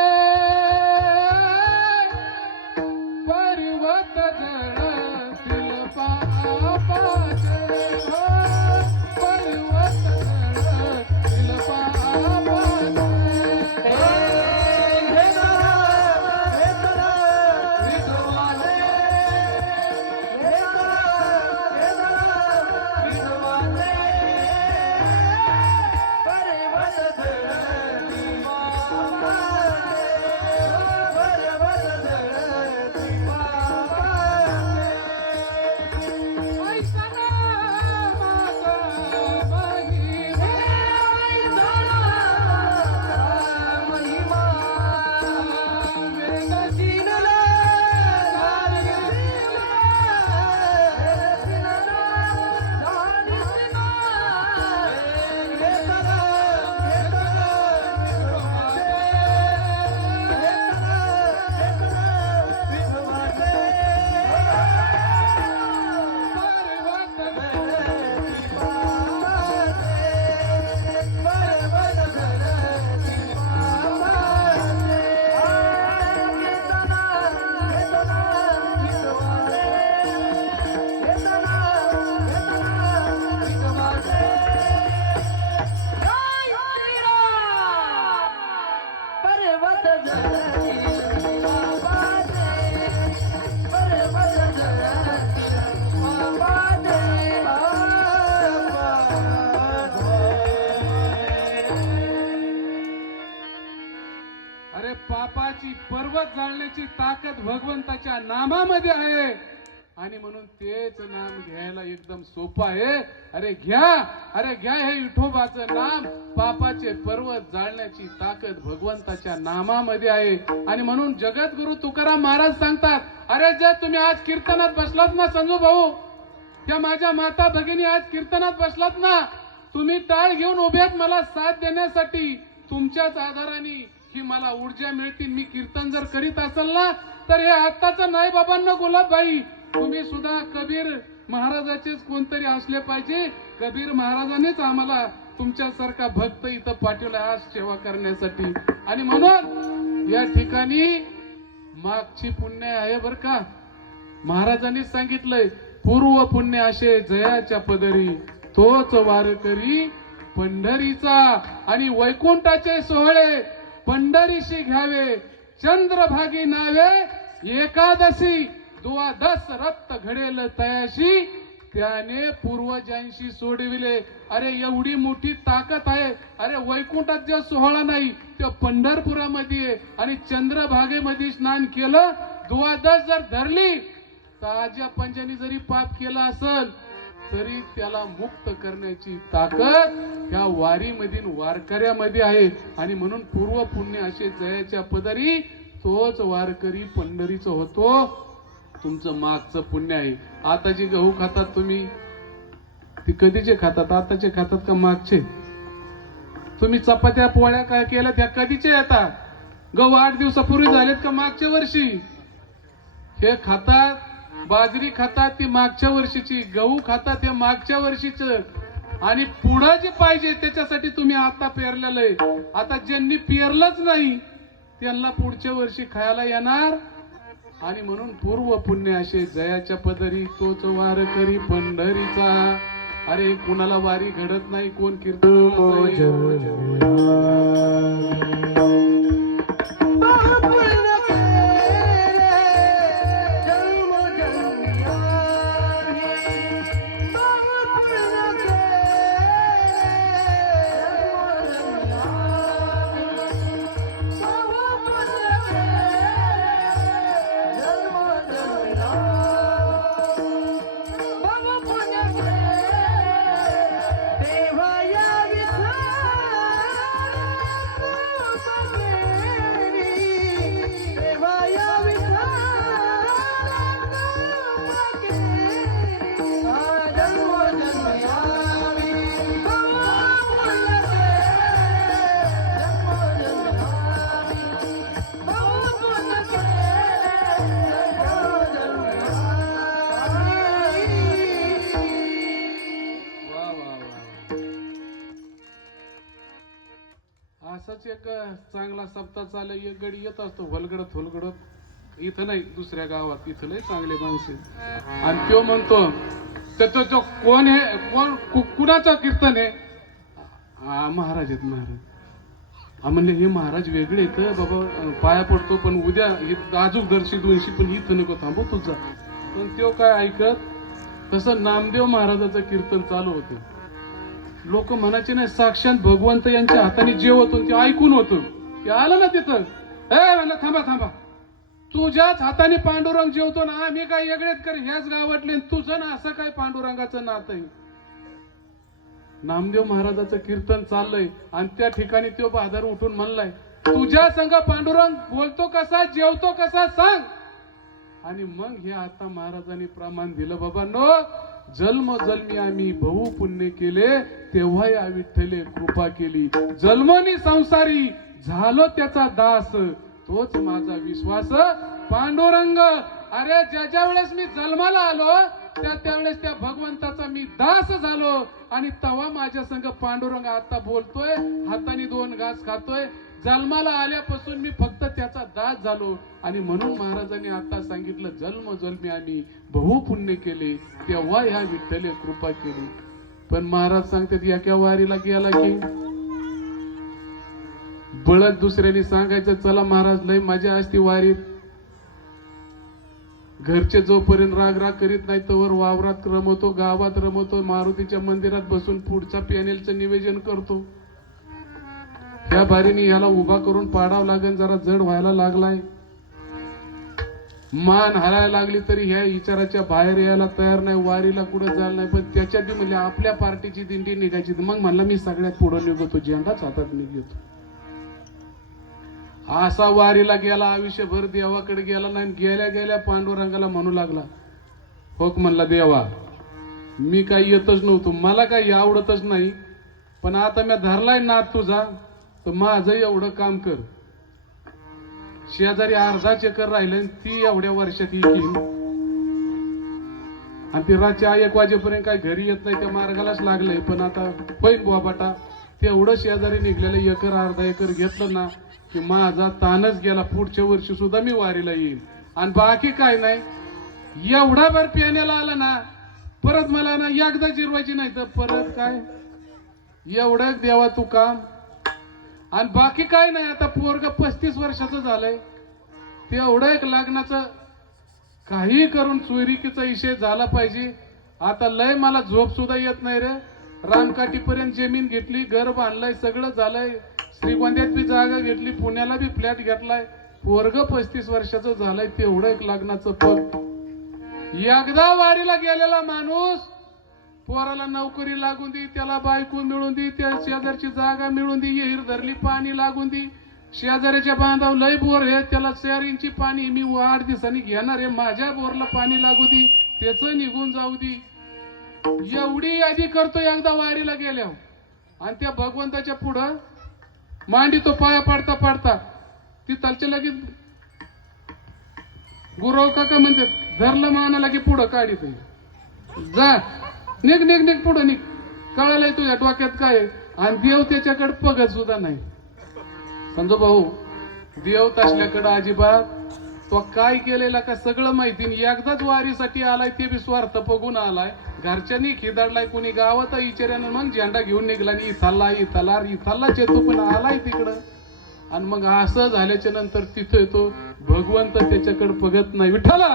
पर्वत जळतील पापाचे, पर्वत जळतील पापाचे. अरे पापाची पर्वत जाळण्याची ताकद भगवंताच्या नामामध्ये आहे आणि म्हणून तेच नाम घ्यायला एकदम सोपं आहे. अरे घ्या हे विठोबाचं नाम. पापाचे पर्वत जाळण्याची ताकद भगवंताच्या नामामध्ये आहे आणि म्हणून जगद्गुरु तुकाराम महाराज सांगतात, अरे जे तुम्ही आज कीर्तनात बसलात ना संजू भाऊ, त्या माझ्या माता भगिनी आज कीर्तनात बसलात ना, तुम्ही टाळ घेऊन उभ्यात मला साथ देण्यासाठी. तुमच्याच आधाराने ही मला ऊर्जा मिळते. मी कीर्तन जर करीत असेल ना तर हे आत्ताचं नाही बाबांना गुलाबबाई, तुम्ही सुद्धा कबीर महाराजाचेच कोणतरी असले पाहिजे. कबीर महाराजांनीच आम्हाला तुमच्यासारखा भक्त इथं पाठवला आज सेवा करण्यासाठी. आणि म्हणून या ठिकाणी मागची पुण्य आहे बर का. महाराजांनी सांगितलंय, पूर्व पुण्य असे जयाच्या पदरी, तोच वारकरी पंढरीचा. आणि वैकुंठाचे सोहळे पंढरीशी घ्यावे, चंद्रभागी नावे एकादशी. द्वादश रक्त घडेल तयाशी, त्याने पूर्वजांशी सोडविले. अरे एवढी मोठी ताकद आहे. अरे वैकुंठात जो सोहळा नाही तो पंढरपुरामध्ये आणि चंद्रभागेमध्ये स्नान केलं, द्वादश जर धरली तर आज्या पंजानी जरी पाप केला असेल तरी त्याला मुक्त करण्याची ताकद ह्या वारीमधील वारकऱ्यामध्ये आहे. आणि म्हणून पूर्व पुण्य असे जयाच्या पदरी, तोच वारकरी पंढरीचा होतो. तुमचं मागचं पुण्य आहे. आता जे गहू खातात तुम्ही, ती कधीचे खातात? आताचे खातात का मागचे? तुम्ही चपात्या पोळ्या काय केल्या त्या कधीचे येतात? गहू 8 दिवसापूर्वी झालेत का मागच्या वर्षी? हे खातात, बाजरी खातात ती मागच्या वर्षीची, गहू खातात ते मागच्या वर्षीच. आणि पुढं जे पाहिजे त्याच्यासाठी तुम्ही आता पेरलेलं आहे. आता ज्यांनी पेरलंच नाही त्यांना पुढच्या वर्षी खायला येणार. आणि म्हणून पूर्व पुण्य असे जयाच्या पदरी, तोच वारकरी पंढरीचा. अरे कुणाला वारी घडत नाही, कोण कीर्तन असाच एक चांगला सप्ताह चालू. एक गडी येत असतो भलगडत इथं नाही दुसऱ्या गावात, इथं नाही चांगले माणसे. आणि तो म्हणतो तो कोण आहे, कोण कुणाचं कीर्तन आहे? महाराज आहेत महाराज. म्हणले हे महाराज वेगळे तर बाबा पाया पडतो, पण उद्या अजून दर्शी 200 पण इथं नको थांबव तुझा. पण तो काय ऐकत. तसं नामदेव महाराजाचं कीर्तन चालू होतं. लोक म्हणायचे नाही साक्षात भगवंत यांच्या हाताने जेवत होते, ऐकून होतो. ते आलं ना तिथं, म्हणलं थांबा, तुझ्याच हाताने पांडुरंग जेवतो ना, आम्ही काय वेगळेच कर ह्याच गावातले, तुझं ना असं काय पांडुरंगाचं नातं आहे. नामदेव महाराजाचं कीर्तन चाललंय आणि त्या ठिकाणी तो बहादर उठून म्हणलाय, तुझ्या संग पांडुरंग बोलतो कसा, जेवतो कसा सांग. आणि मग हे आता महाराजांनी प्रमाण दिलं, बाबांनो जन्म जन्मी आम्ही बहु पुण्य केले, तेव्हा या विठ्ठले कृपा केली. जन्मनी संसारी झालो त्याचा दास, तोच माझा विश्वास पांडुरंग. अरे ज्या वेळेस मी जन्माला आलो त्यावेळेस त्या भगवंताचा मी दास झालो. आणि तेव्हा माझ्या संग पांडुरंग आता बोलतोय, हाताने 2 घास खातोय. जन्माला आल्यापासून मी फक्त त्याचा दास झालो. आणि म्हणून महाराजांनी आता सांगितलं, जन्म जन्मी आम्ही बहु पुण्य केले, तेव्हा ह्या विठ्ठले कृपा केली. पण महाराज सांगतात एका वारीला गेला की बळत दुसऱ्याने सांगायचं, चला महाराज लय मजा असती वारीत. घरचे जोपर्यंत राग करीत नाही तोवर वावरात रमवतो, गावात रमवतो, मारुतीच्या मंदिरात बसून पुढच्या पॅनेलचं निवेदन करतो. त्या बारीने याला उभा करून पाडावं लागेल, जरा जड व्हायला लागलाय, मान हरायला लागली तरी ह्या विचाराच्या बाहेर यायला तयार नाही, वारीला कुठं जायला नाही. पण त्याच्यात बी म्हणजे आपल्या पार्टीची दिंडी निघायची. मग म्हणला मी सगळ्यात पुढे निघतो, झेंडाच हातात निघतो. असा वारीला गेला, आयुष्यभर देवाकडे गेला नाही. गेल्या गेल्या पांडुरंगाला म्हणू लागला, होक म्हणला देवा, मी काही येतच नव्हतो, मला काही आवडतच नाही, पण आता मी धरलाय नाद तुझा, तर माझं एवढं काम कर. शेजारी अर्धा चक्कर राहिलं, ती एवढ्या वर्षात येईल, आणि ती रातच्या 1 वाजेपर्यंत काय घरी येत नाही, त्या मार्गालाच लागलंय. पण आता होईन बाबाटा, तेवढं शेजारी निघलेलं 1 अर्धा एकर घेतलं ना की माझा ताणच गेला. पुढच्या वर्षी सुद्धा मी वारीला येईल. आणि बाकी काय नाही, एवढा भर पिण्याला आला ना, परत मला ना एकदा जिरवायची नाही, तर परत काय एवढं देवा तू काम. आणि बाकी काय नाही. आता पोरग 35 वर्षाचं झालंय, ते एवढं एक लग्नाचं काही करून चोरीकीचा विषय झाला पाहिजे. आता लय मला झोप सुद्धा येत नाही रे. रानकाठीपर्यंत जमीन घेतली, घर बांधलंय, सगळं झालंय, श्रीगोंद्यात बी जागा घेतली, पुण्याला बी फ्लॅट घेतलाय. पोरग 35 वर्षाचं झालंय, तेवढं एक लग्नाचं पद. एकदा वारीला गेलेला माणूस, पोराला नोकरी लागून दी, त्याला बायको मिळून दी, त्या शेजारची जागा मिळून दी, विहीर धरली, पाणी लागून दी, शेजाऱ्याच्या बांधाव लय बोर आहे, त्याला 4 इंची पाणी मी 8 दिवसांनी घेणार आहे, माझ्या बोरला पाणी लागू दी, त्याच निघून जाऊ दी. एवढी यादी करतो एकदा वारीला गेल्यावर. आणि त्या भगवंताच्या पुढं मांडी तो पाया पाडता पाडता ती तलच्या लगेच गुरव काका म्हणतात, धरलं मानाला की पुढं काढित जा, निघ निघ निघ पुढं निघ, कळालंय तुझ्या डोक्यात काय. आणि देव त्याच्याकडे बघत सुद्धा नाही. संजो भाऊ, देव तसल्याकडे अजिबात, तो काय केलेला का सगळं माहिती. एकदाच वारीसाठी आलाय, ते बी स्वार्थ बघून आलाय. घरच्यांनी खिदडलाय, कोणी गावात इचार्यानं मग झेंडा घेऊन निघला, आणि इथाला चेतो पण आलाय तिकडं. आणि मग असं झाल्याच्या नंतर तिथं येतो भगवंत, त्याच्याकडे बघत नाही. विठ्ठला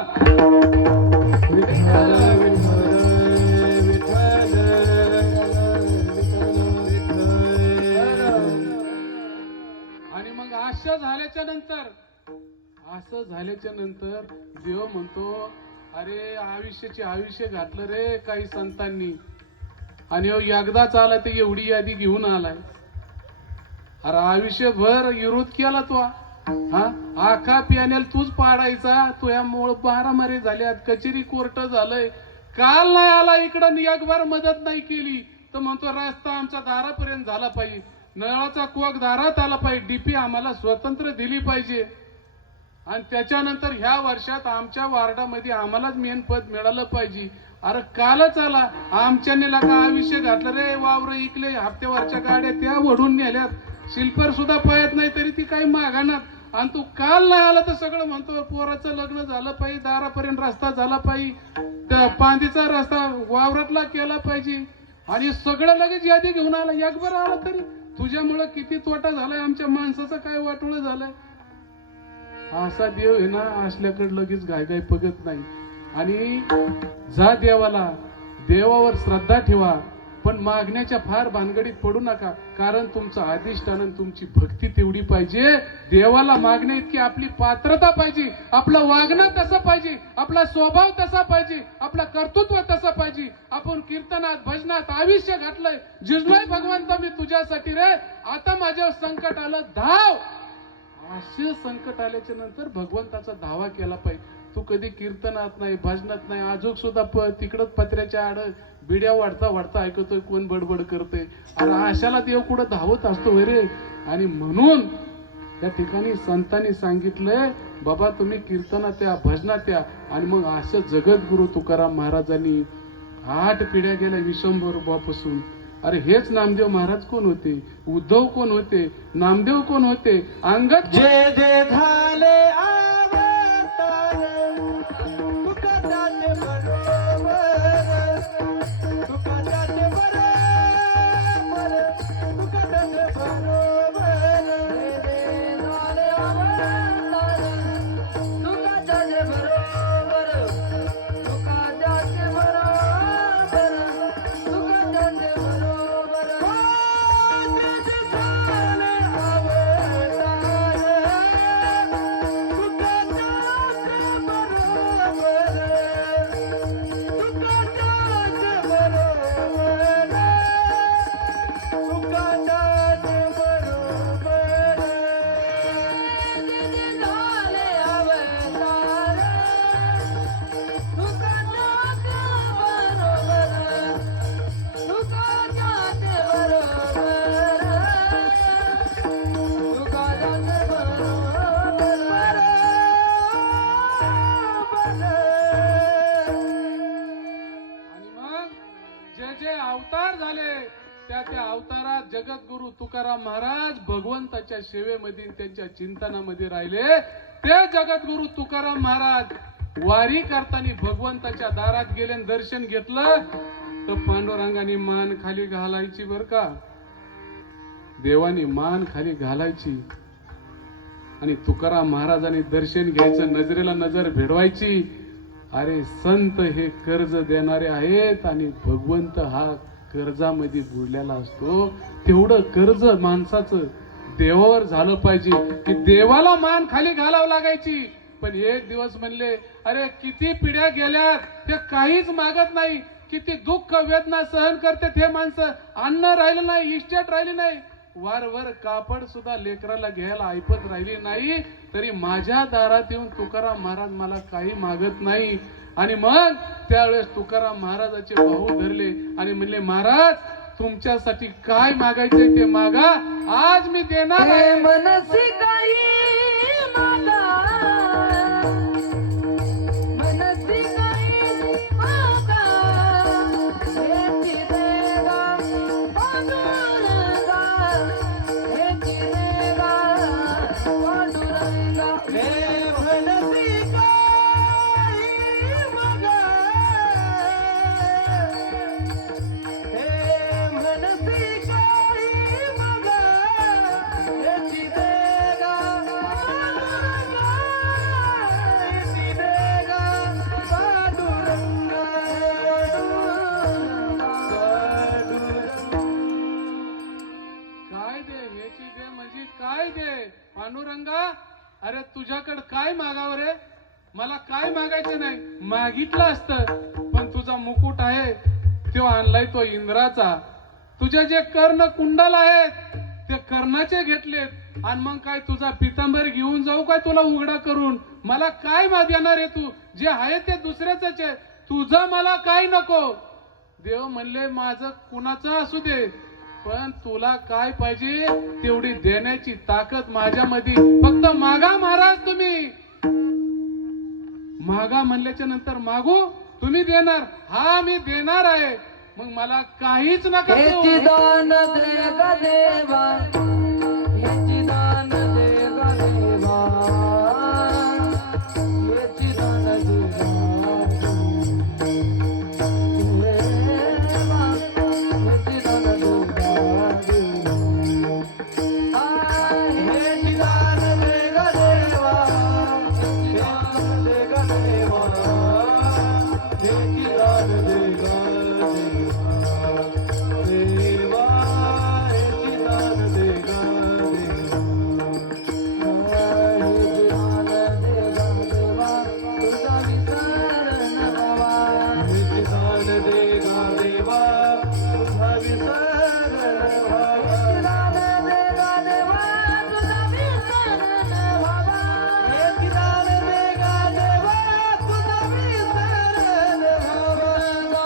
आणि मग असं झाल्याच्या नंतर देव म्हणतो, अरे आयुष्य घातलं रे काही संतांनी, आणि एकदाच आला तर एवढी यादी घेऊन आलाय. अरे आयुष्यभर विरोध केला तो, हा आखा पियानेल तूच पाडायचा, तुझ्यामुळे मारामारी झाल्यात, कचेरी कोर्ट झालंय, काल नाही आला इकडं, एक बार मदत नाही केली तर म्हणतो रस्ता आमच्या दारापर्यंत झाला पाहिजे, नळाचा कोक दारात आला पाहिजे, डीपी आम्हाला स्वतंत्र दिली पाहिजे. आणि त्याच्यानंतर ह्या वर्षात आमच्या वार्डामध्ये आम्हालाच मेन पद मिळालं पाहिजे. अरे कालच आला, आमच्याने लागा आयुष्य घातलं रे, वावर इकले, हप्त्यावरच्या गाड्या त्या वढून नेल्यात, शिल्पर सुद्धा पाहत नाही तरी ती काही मागाणार. आणि तू काल नाही आला तर सगळं म्हणतो पोराचं लग्न झालं पाहिजे, दारापर्यंत रस्ता झाला पाहिजे, त्या पांदीचा रस्ता वावरातला केला पाहिजे, आणि सगळं लगेच यादी घेऊन आला. एक बरं आला तरी तुझ्यामुळे किती तोटा झालाय, आमच्या माणसाचं काय वाटोळं झालंय. असा देव आहे ना, असल्याकडे लगेच गाय बघत नाही. आणि जा देवाला, देवावर श्रद्धा ठेवा, पण मागण्याच्या फार भानगडीत पडू नका, कारण तुमचं अधिष्ठान, तुमची भक्ती तेवढी पाहिजे. देवाला मागण्या इतकी आपली पात्रता पाहिजे, आपलं वागणं तसं पाहिजे, आपला स्वभाव तसा पाहिजे, आपला कर्तृत्व तसं पाहिजे. आपण कीर्तनात भजनात आयुष्य घातलंय, जिजलोय भगवंत मी तुझ्यासाठी रे, आता माझ्यावर संकट आलं धाव, असे संकट आल्याच्या नंतर भगवंताचा धावा केला पाहिजे. तू कधी कीर्तनात नाही, भजनात नाही, आजूक सुद्धा तिकडच पत्र्याच्या आड बिड्या वाढता ऐकतोय कोण बडबड करतोय. अरे आशाला देव कुठं धावत असतो रे. आणि म्हणून त्या ठिकाणी संतांनी सांगितलंय, बाबा तुम्ही कीर्तनात या, भजनात या. आणि मग असं जगद्गुरु तुकाराम महाराजांनी 8 पिढ्या गेल्या विश्वंभरूपापासून. अरे हेच नामदेव महाराज कोण होते, उद्धव कोण होते, नामदेव कोण होते, अंगद जे जे झाले जगद्गुरु तुकाराम महाराज भगवंताच्या सेवेमध्ये त्यांच्या चिंतनामध्ये राहिले. ते जगद्गुरु तुकाराम महाराज वारी करताना भगवंताच्या दारात गेले आणि दर्शन घेतलं तर पांडुरंगाने मान खाली घालायची बर का, देवानी मान खाली घालायची आणि तुकाराम महाराजांनी दर्शन घ्यायचं, नजरेला नजर भिडवायची. अरे संत हे कर्ज देणारे आहेत आणि भगवंत हा कर्जामध्ये बुडलेला असतो. तेवढं कर्ज माणसाचं देवावर झालं पाहिजे की देवाला मान खाली घालावं लागायची. पण एक दिवस म्हणले अरे किती पिढ्या गेल्यात ते काहीच मागत नाही, किती दुःख वेदना सहन करते हे माणसं, अन्न राहिलं नाही, इस्टेट राहिली नाही, वारवर कापड सुद्धा लेकराला घ्यायला ऐपत राहिली नाही, तरी माझ्या दारात येऊन तुकाराम महाराज मला काही मागत नाही. आणि मग त्यावेळेस तुकाराम महाराजाचे भाऊ धरले आणि म्हणले महाराज तुमच्यासाठी काय मागायचंय ते मागा, आज मी देणार आहे. मनसी काही मागा, मनसी काही मागा, हेची देगा पांडुरंगा, हेची देगा पांडुरंगा. हे मनसी काही मागा, हे मनसी काही मागा, हेची देगा पांडुरंगा, हेची देगा पांडुरंगा, काय दे, ह्याची दे म्हणजे काय दे पांडुरंगा. अरे तुझ्याकडे काय मागावं रे, मला काय मागायचं नाही. मागितलं असतं पण तुझा मुकुट आहे तो आणलाय तो इंद्राचा, तुझे जे कर्ण कुंडल आहेत ते कर्णाचे घेतलेत आणि मग काय तुझा पितांबर घेऊन जाऊ काय तुला उघडा करून. मला काय देणार आहे तू, जे आहे ते दुसऱ्याच आहे, तुझं मला काय नको. देव म्हणले माझं कुणाचं असू दे पण तुला काय पाहिजे तेवढी देण्याची ताकद माझ्यामध्ये, फक्त मागा महाराज तुम्ही. मागा म्हणल्याच्या नंतर मागू, तुम्ही देणार, हा मी देणार आहे, मग मला काहीच नका देऊ. हेची दान देगा देवा, हेची दान देगा देवा, हेची दान देगा देवा, हेची दान देगा देवा, हेची दान देगा देवा, हेची दान देगा देवा, हेची दान देगा देवा, हेची दान देगा देवा, हेची दान देगा देवा, तुझा विसर नवा, हेची दान देगा देवा, तुझा विसर नवा, हेची दान देगा देवा, तुझा विसर नवा,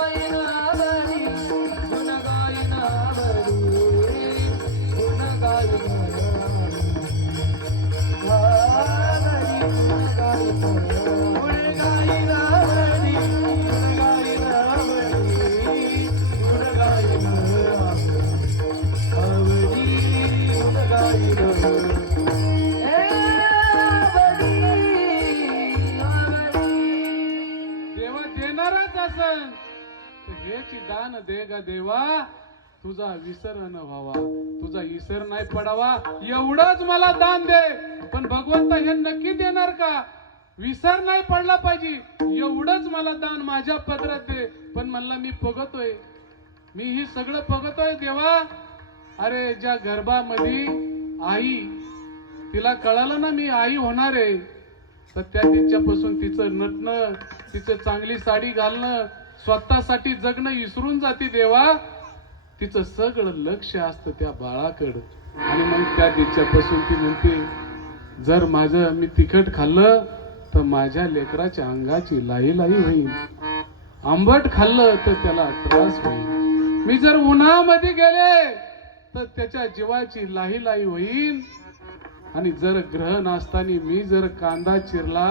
हेची दान देगा देवा, तुझा विसर नवा. गायन आवडी, गुण गायन आवडी, गुण गायन देवा देणारच असन तर हेची दान देगा देवा, तुझा विसर न व्हावा, तुझा विसर नाही पडावा, एवढंच मला दान दे. पण भगवंत हे नक्की देणार का, विसर नाही पडला पाहिजे एवढंच मला दान माझ्या पदरात दे. पण म्हणला मी पगतोय, मी ही सगळं पगतोय देवा. अरे ज्या गर्भामध्ये आई, तिला कळालं ना मी आई होणार आहे, तर त्या तिच्यापासून तिचं नटणं, तिचं चांगली साडी घालणं, स्वतःसाठी जगणं विसरून जाते देवा. तिचं सगळं लक्ष असतं त्या बाळाकडं. आणि मग त्या तिच्यापासून ती म्हणते जर माझं मी तिखट खाल्लं तर माझ्या लेकराच्या अंगाची लाई लाई होईल, आंबट खाल्लं तर त्याला त्रास होईल, मी जर उन्हामध्ये गेले तर त्याच्या जीवाची लाई लाई होईल, आणि जर ग्रहण असताना मी जर कांदा चिरला,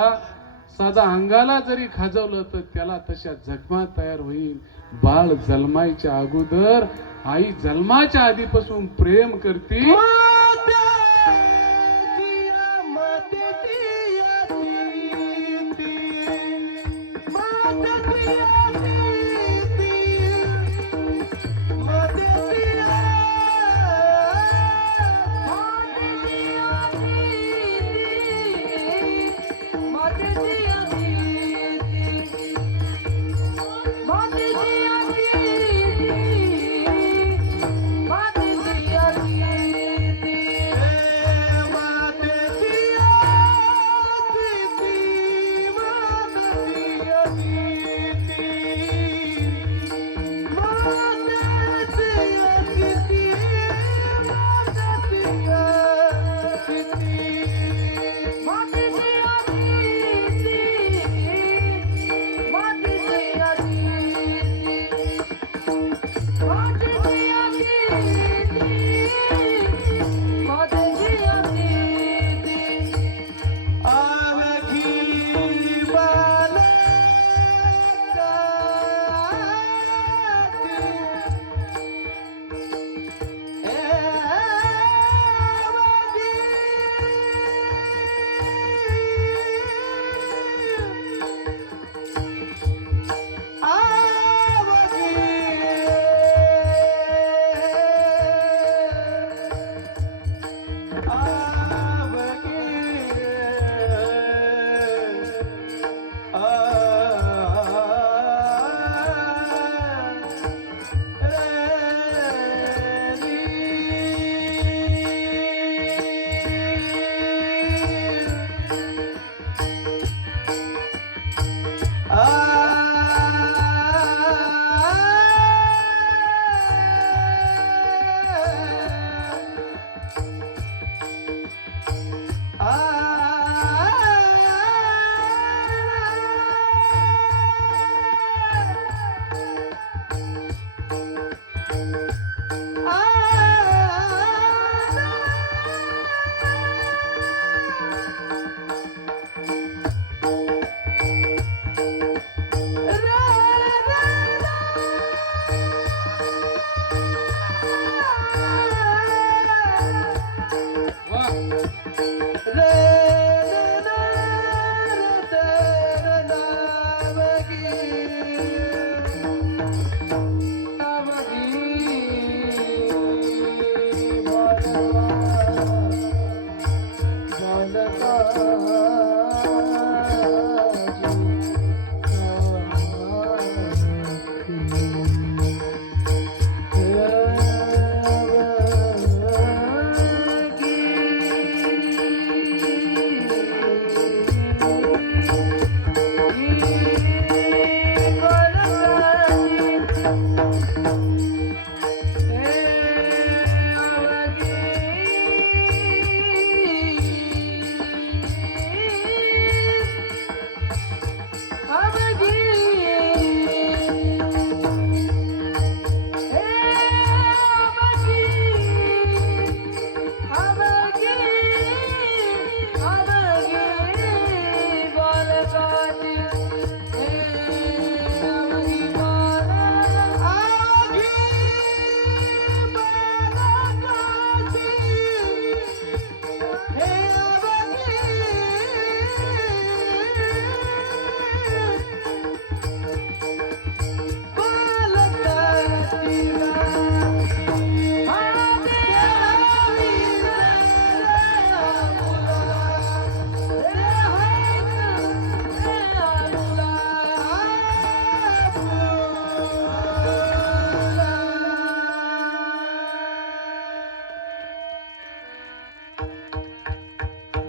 साधा अंगाला जरी खाजवलं तर त्याला तशा जखमा तयार होईल. बाळ जन्मायच्या अगोदर आई जन्माच्या आधीपासून प्रेम करते.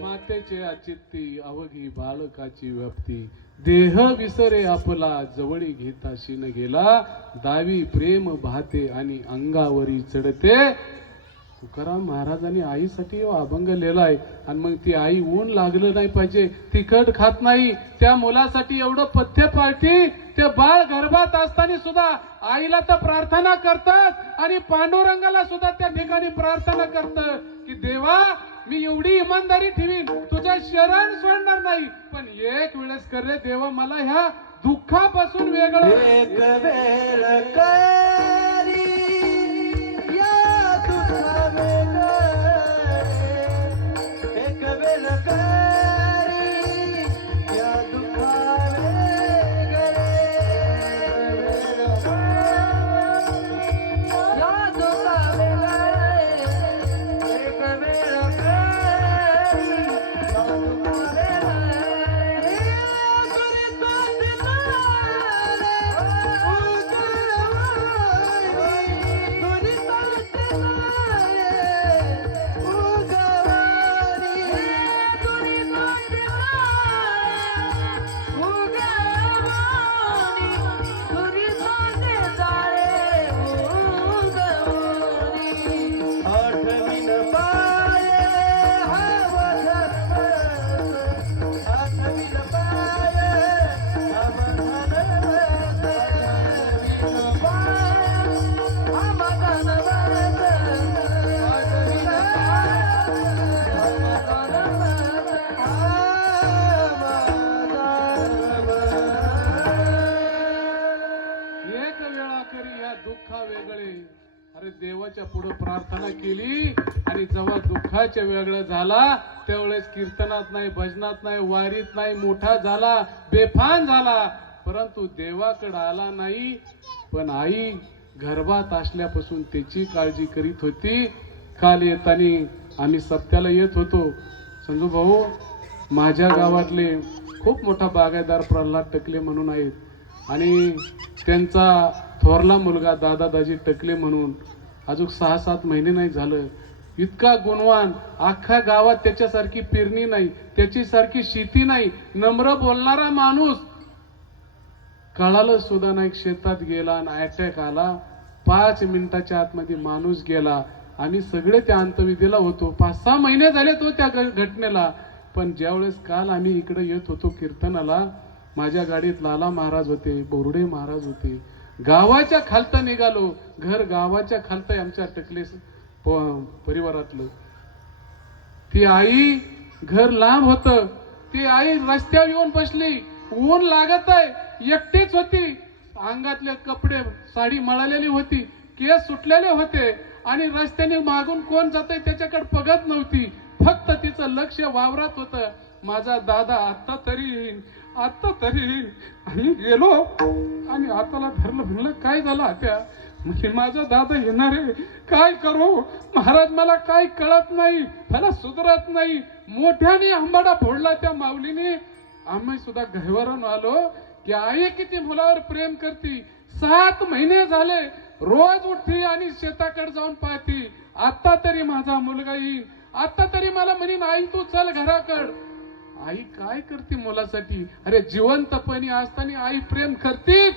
मातेचे अचित्ती अवघी बालकाची व्याप्ती देह विसरे आपला जवळी घेताशी न गेला दावी प्रेम वाहते आणि अंगावरी चढते. तुकाराम महाराजांनी आईसाठी अभंग लिहिलाय आणि मग ती आई ऊन लागलं नाही पाहिजे, तिखट खात नाही, त्या मुलासाठी एवढं पथ्य पाळती. ते बाळ गर्भात असताना सुद्धा आईला तर प्रार्थना करतात आणि पांडुरंगाला सुद्धा त्या ठिकाणी प्रार्थना करतात की देवा मी एवढी इमानदारी ठेवीन तुझ्या शरण सोडणार नाही, पण एक वेळेस कर रे देवा मला ह्या दुःखापासून वेगळं. एक वेळ करी या दुःखा वेगळे, एक वेळ करी या दुःखा वेगळे, या दुःखा वेगळे, एक वेळ करी या दुःखा वेगळे. एक वेळा करी या दुःखा वेगळे. अरे देवाच्या पुढे प्रार्थना केली आणि जेव्हा दुःखाच्या वेगळं झाला त्यावेळेस कीर्तनात नाही, भजनात नाही, वारीत नाही, मोठा झाला, बेफान झाला, परंतु देवाकडे आला नाही. पण आई गर्भात असल्यापासून त्याची काळजी करीत होती. काल येताना आम्ही सप्त्याला येत होतो. संजू भाऊ, माझ्या गावातले खूप मोठा बागायतदार प्रल्हाद टकले म्हणून आहेत आणि त्यांचा थोरला मुलगा दादादाजी टकले म्हणून अजून 6-7 महिने नाही झालं, इतका गुणवान, अख्ख्या गावात त्याच्यासारखी पेरणी नाही, त्याची सारखी शेती नाही, नम्र बोलणारा माणूस. कळालं सुद्धा नाही, शेतात गेला आणि अटॅक आला. 5 मिनिटाच्या आतमध्ये माणूस गेला. आम्ही सगळे त्या अंतविधीला होतो. 5-6 महिने झाले तो त्या घटनेला. पण ज्यावेळेस काल आम्ही इकडे येत होतो कीर्तनाला, माझ्या गाडीत लाला महाराज होते, बोर्डे महाराज होते. गावाच्या खालतं निघालो. घर गावाच्या खालतं आमच्या टकले परिवारातलं. ती आई, घर लांब होत, ती आई रस्त्यावर येऊन बसली. ऊन लागत आहे, एकटीच होती. अंगातले कपडे, साडी मळालेली होती, केस सुटलेले होते आणि रस्त्याने मागून कोण जातंय त्याच्याकडे बघत नव्हती. फक्त तिचं लक्ष वावरात होतं. माझा दादा आता तरी येईन, आता तरी येईन. आणि गेलो आणि आताला धरलं. म्हणलं काय झालं आत्या? म्हणजे माझा दादा येणार आहे, काय करू महाराज, मला काय कळत नाही, मला सुधरत नाही. मोठ्याने आंबाडा फोडला त्या माऊलीने. आम्ही सुद्धा घरावरून आलो की आई किती मुलावर प्रेम करती. 7 महिने झाले रोज उठती आणि शेताकडे जाऊन पाहती. आता तरी माझा मुलगा येईल, आता तरी मला म्हणीन आई तू चल घराकड. आई काय करते मुलासाठी? अरे जिवंतपणी असताना आई प्रेम करतीच,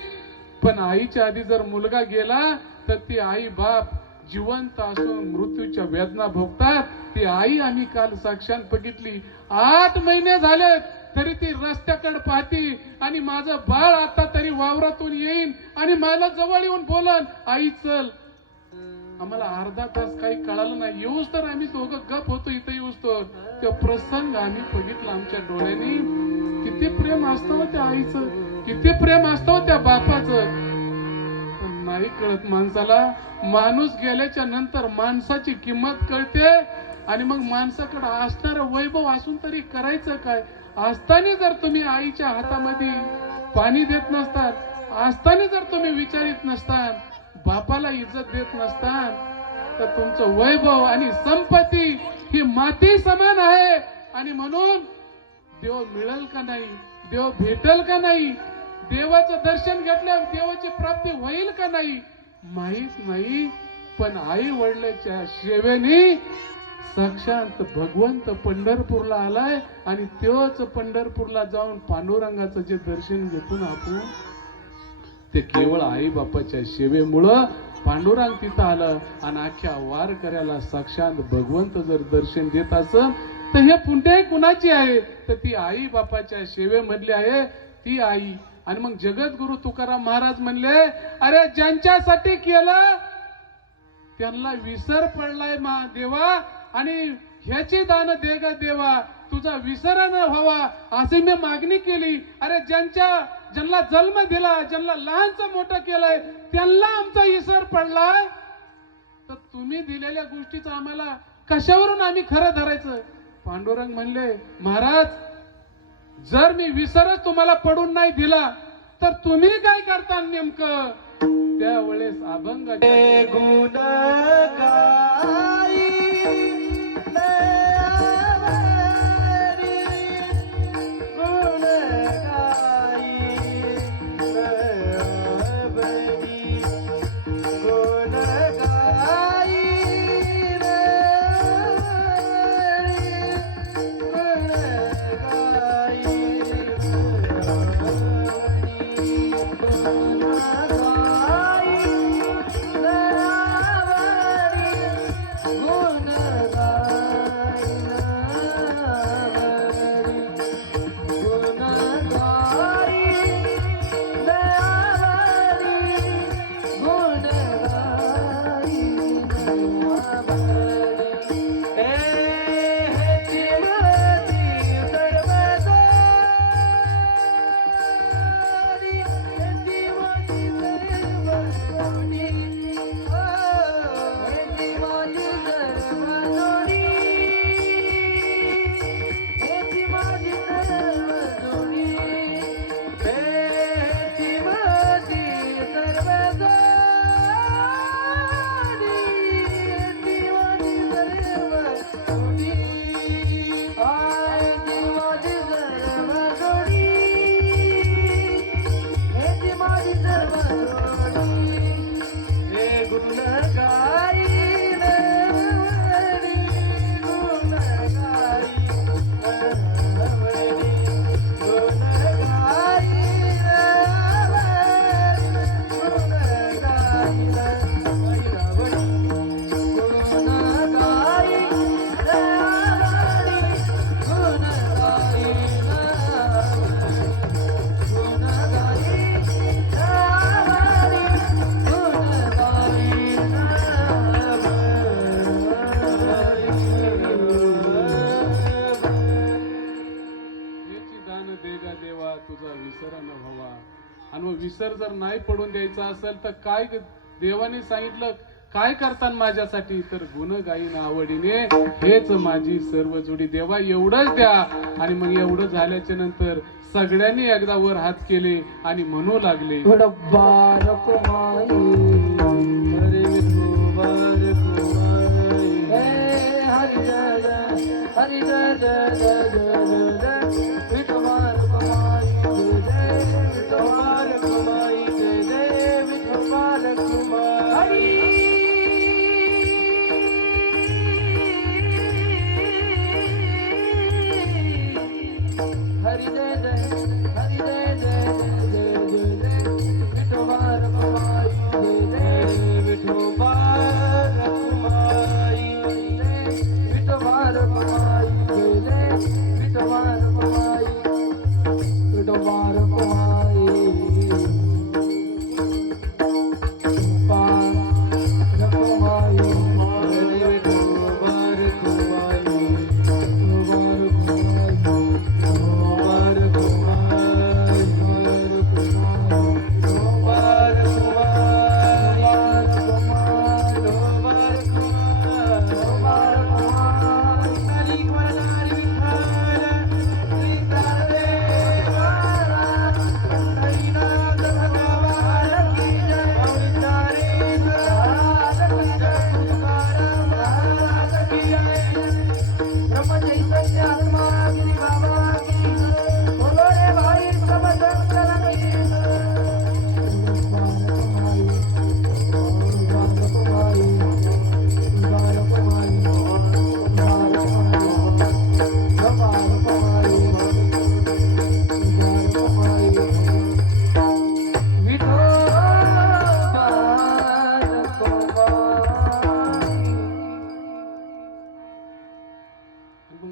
पण आईच्या आधी जर मुलगा गेला तर ती आई बाप जिवंत असून मृत्यूच्या वेदना भोगतात. ती आई आम्ही काल साक्षात बघितली. 8 महिने झाले तरी ती रस्त्याकडे पाहती आणि माझं बाळ आता तरी वावरातून येईन आणि मला जवळ येऊन बोलन, आई चल. आम्हाला अर्धा तास काही कळालं नाही. येऊच तर आम्ही दोघं गप होतो इथं येऊच तर. तो प्रसंग आम्ही बघितला आमच्या डोळ्यांनी. किती प्रेम असतं त्या आईचं, किती प्रेम असतं त्या बापाचं. पण नाही कळत माणसाला. माणूस गेल्याच्या नंतर माणसाची किंमत कळते आणि मग माणसाकडे असणारं वैभव असून तरी करायचं काय? असताना जर तुम्ही आईच्या हातामध्ये पाणी देत नसतात, असताना जर तुम्ही विचारित नसतात, बापाला इज्जत देत नसतात, तर तुमचं वैभव आणि संपत्ती ही माती समान आहे. आणि म्हणून देव मिळेल का नाही, देव भेटेल का नाही, देवाचं दर्शन घेतल्यावर देवाची प्राप्ती होईल का नाही माहित नाही. पण आई वडिलांच्या सेवेने साक्षात भगवंत पंढरपूरला आलाय आणि तोच पंढरपूरला जाऊन पांडुरंगाचं जे दर्शन घेतो ना आपण, ते केवळ आई बापाच्या सेवेमुळं पांडुरंग तिथं आलं. आणि अख्ख्या वारकऱ्याला साक्षात भगवंत जर दर्शन देत असं तर हे पुण्य कुणाची आहे? तर ती आई बापाच्या सेवेमधली आहे ती आई. आणि मग जगद्गुरु तुकाराम महाराज म्हणले, अरे ज्यांच्यासाठी केलं त्यांना विसर पडलाय मा देवा, आणि ह्याची दान दे ग देवा, तुझा विसर न व्हावा अशी मी मागणी केली. अरे ज्यांच्या ज्यांना जन्म दिला, ज्यांना लहानचं मोठं केलंय, त्यांना आमचा इसर पडलाय, तर तुम्ही दिलेल्या गोष्टीचं आम्हाला कशावरून आम्ही खरं धरायचं? पांडुरंग म्हणले, महाराज, जर मी विसरच तुम्हाला पडून नाही दिला तर तुम्ही काय करता नेमकं? त्यावेळेस अभंगाचे गुण गाई गुण गाई गुण गाई विसर जर नाही पडून द्यायचा असेल तर काय देवाने सांगितलं, काय करतान माझ्यासाठी? तर गुण गाईन आवडीने, हेच माझी सर्व जोडी. देवा एवढंच द्या. आणि मग एवढं झाल्याच्या नंतर सगळ्यांनी एकदा वर हात केले आणि म्हणू लागले, हरि जय जय जय जय जय विठोबार कुमारी जय विठोबार कुमारी जय जय विठोबार कुमारी हरि जय जय हरि जय जय जय जय जय विठोबार कुमारी जय जय विठोबार कुमारी जय विठोबार कुमारी विठोबार कुमारी विठोबार कुमारी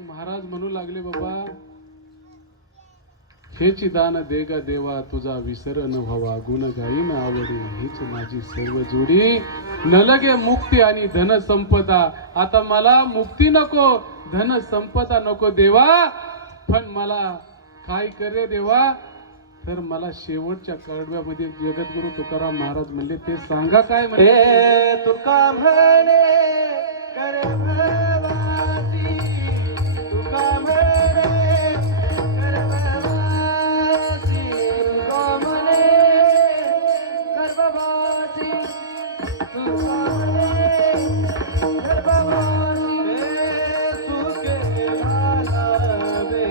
महाराज म्हणू लागले, बाबा हेची दान देगा देवा तुझा विसर न व्हावा, गुण गाईन आवडी हीच माझी सर्व जोडी. न लगे मुक्ती आणि धन संपदा, आता मला मुक्ती नको, धन संपदा नको देवा, पण मला काय करे देवा, तर मला शेवटच्या कडव्यामध्ये जगद्गुरु तुकाराम महाराज म्हणले ते सांगा काय म्हणले. ए तुका म्हणे गर्भवासी, तुका म्हणे गर्भवासी, तुका म्हणे गर्भवासी, तुका म्हणे गर्भवासी. सुखे घालावे,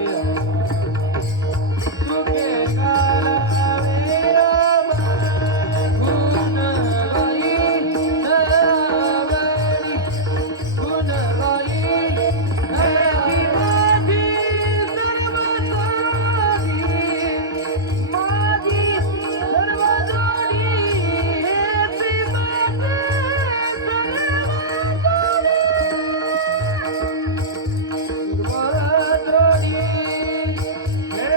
सुखे घालावे गुण गाई नवरी, गुण गाई नवरी. माझी सर्व जोडी, माझी सर्व जोडी, हे प्रेमाचे सर्व जोडी, हे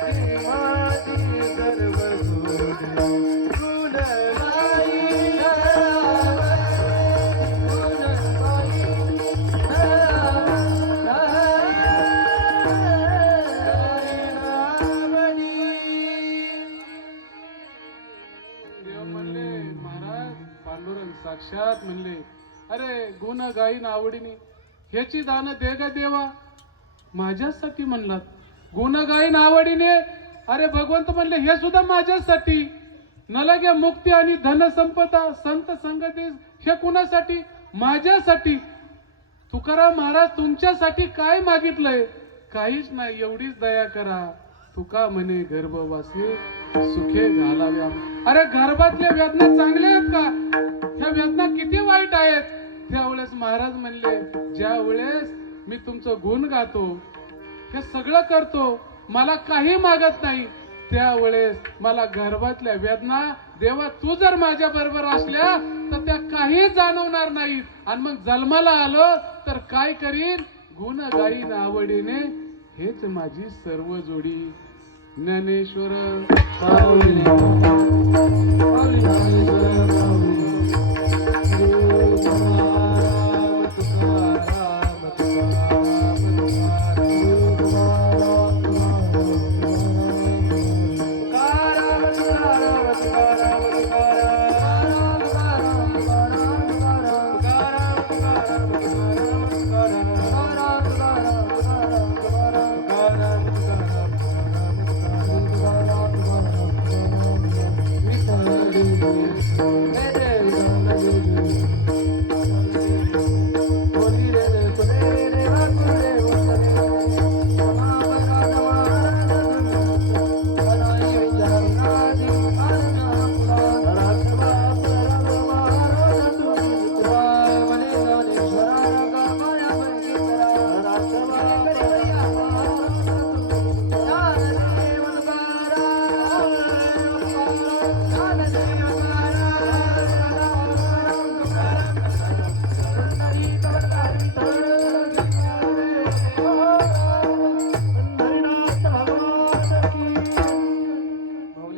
प्रेमाची सर्व जोडी. गुण गाई नवरी, गुण गाई देव म्हणले महाराज पांडुरंग साक्षात म्हणले अरे गुण गाईन आवडीने ह्याची दान दे ग देवा माझ्यासाठी म्हणलात. गुण गाईन आवडीने अरे भगवंत म्हणले हे सुद्धा माझ्यासाठी. न लगे मुक्ती आणि धनसंपदा संत संगती हे कुणासाठी माझ्यासाठी. तुकाराम महाराज तुमच्यासाठी काय मागितलंय काहीच नाही एवढीच दया करा. तुका म्हणे गर्भवासी सुखे घालाव्या. अरे गर्भातल्या वेदना चांगल्या आहेत का ह्या वेदना किती वाईट आहेत. त्यावेळेस महाराज म्हणले ज्या वेळेस मी तुमचं गुण गातो हे सगळं करतो मला काही मागत नाही त्यावेळेस मला गर्भातल्या वेदना देवा तू जर माझ्या बरोबर असल्या तर त्या काही जाणवणार नाहीत. आणि मग जन्माला आलो तर काय करीन गुण गाईन आवडीने हेच माझी सर्व जोडी. ज्ञानेश्वर पावली पावली ज्ञानेश्वर पावली.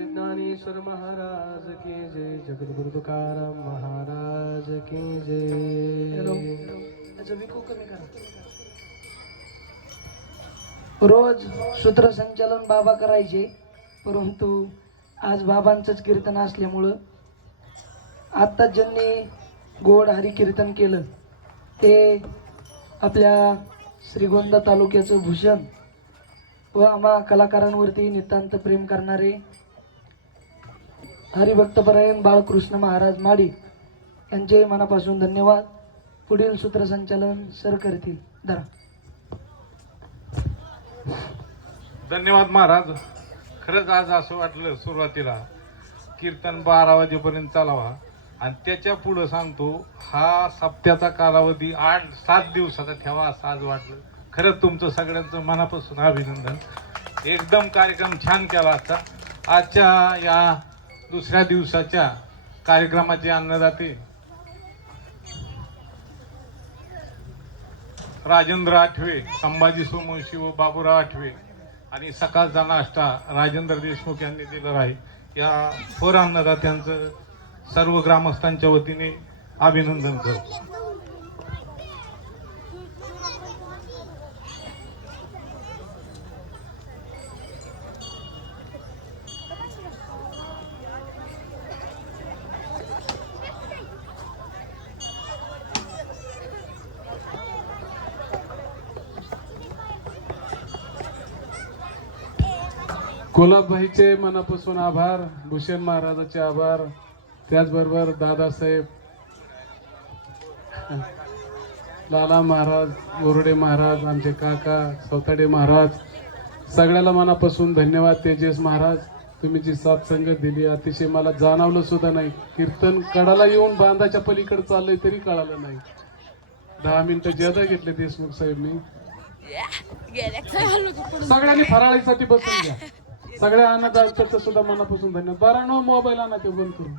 तुकाराम तुकाराम महाराज की जय. जगद्गुरु तुकाराम महाराज की जय. रोज सूत्रसंचालन बाबा करायचे परंतु आज बाबांचंच कीर्तन असल्यामुळं आत्ताच ज्यांनी गोड हरी कीर्तन केलं ते आपल्या श्रीगोंदा तालुक्याचं भूषण व आम्हा कलाकारांवरती नितांत प्रेम करणारे हरिभक्तपरायण बाळकृष्ण महाराज माडी यांचे मनापासून धन्यवाद. पुढील सूत्रसंचालन सर करतील. धरा. धन्यवाद महाराज. खरंच आज असं वाटलं सुरुवातीला कीर्तन 12 वाजेपर्यंत चालावा आणि त्याच्या पुढं सांगतो हा सप्त्याचा कालावधी 8-7 दिवसाचा ठेवा असं आज वाटलं. खरंच तुमचं सगळ्यांचं मनापासून अभिनंदन. एकदम कार्यक्रम छान केला आजचा. आजच्या या दुसऱ्या दिवसाच्या कार्यक्रमाचे अन्नदाते राजेंद्र आठवे, संभाजी सोमवंशी व बाबूराव आठवे आणि सकाळचा नाश्ता राजेंद्र देशमुख यांनी दिला आहे. या थोर अन्नदात्यांचं सर्व ग्रामस्थांच्या वतीने अभिनंदन करतो. कोल्हाबाईचे मनापासून आभार, भूषण महाराजाचे आभार, त्याचबरोबर दादासाहेब, लाला महाराज, बोर्डे महाराज, आमचे काका सौताडे महाराज, सगळ्याला मनापासून धन्यवाद. तेजस महाराज, तुम्ही जी साथ संगत दिली अतिशय मला जाणवलं सुद्धा नाही. कीर्तन कडाला येऊन बांधाच्या पलीकडे चाललंय तरी कळालं नाही. 10 मिनिटं ज्यादा घेतले देशमुख साहेबनी. सगळ्यांनी फराळीसाठी बसून घ्या. सगळ्या अन्नदात्याचं सुद्धा मनापासून धन्यवाद. 12 मोबाईल आणा ते बंद करून.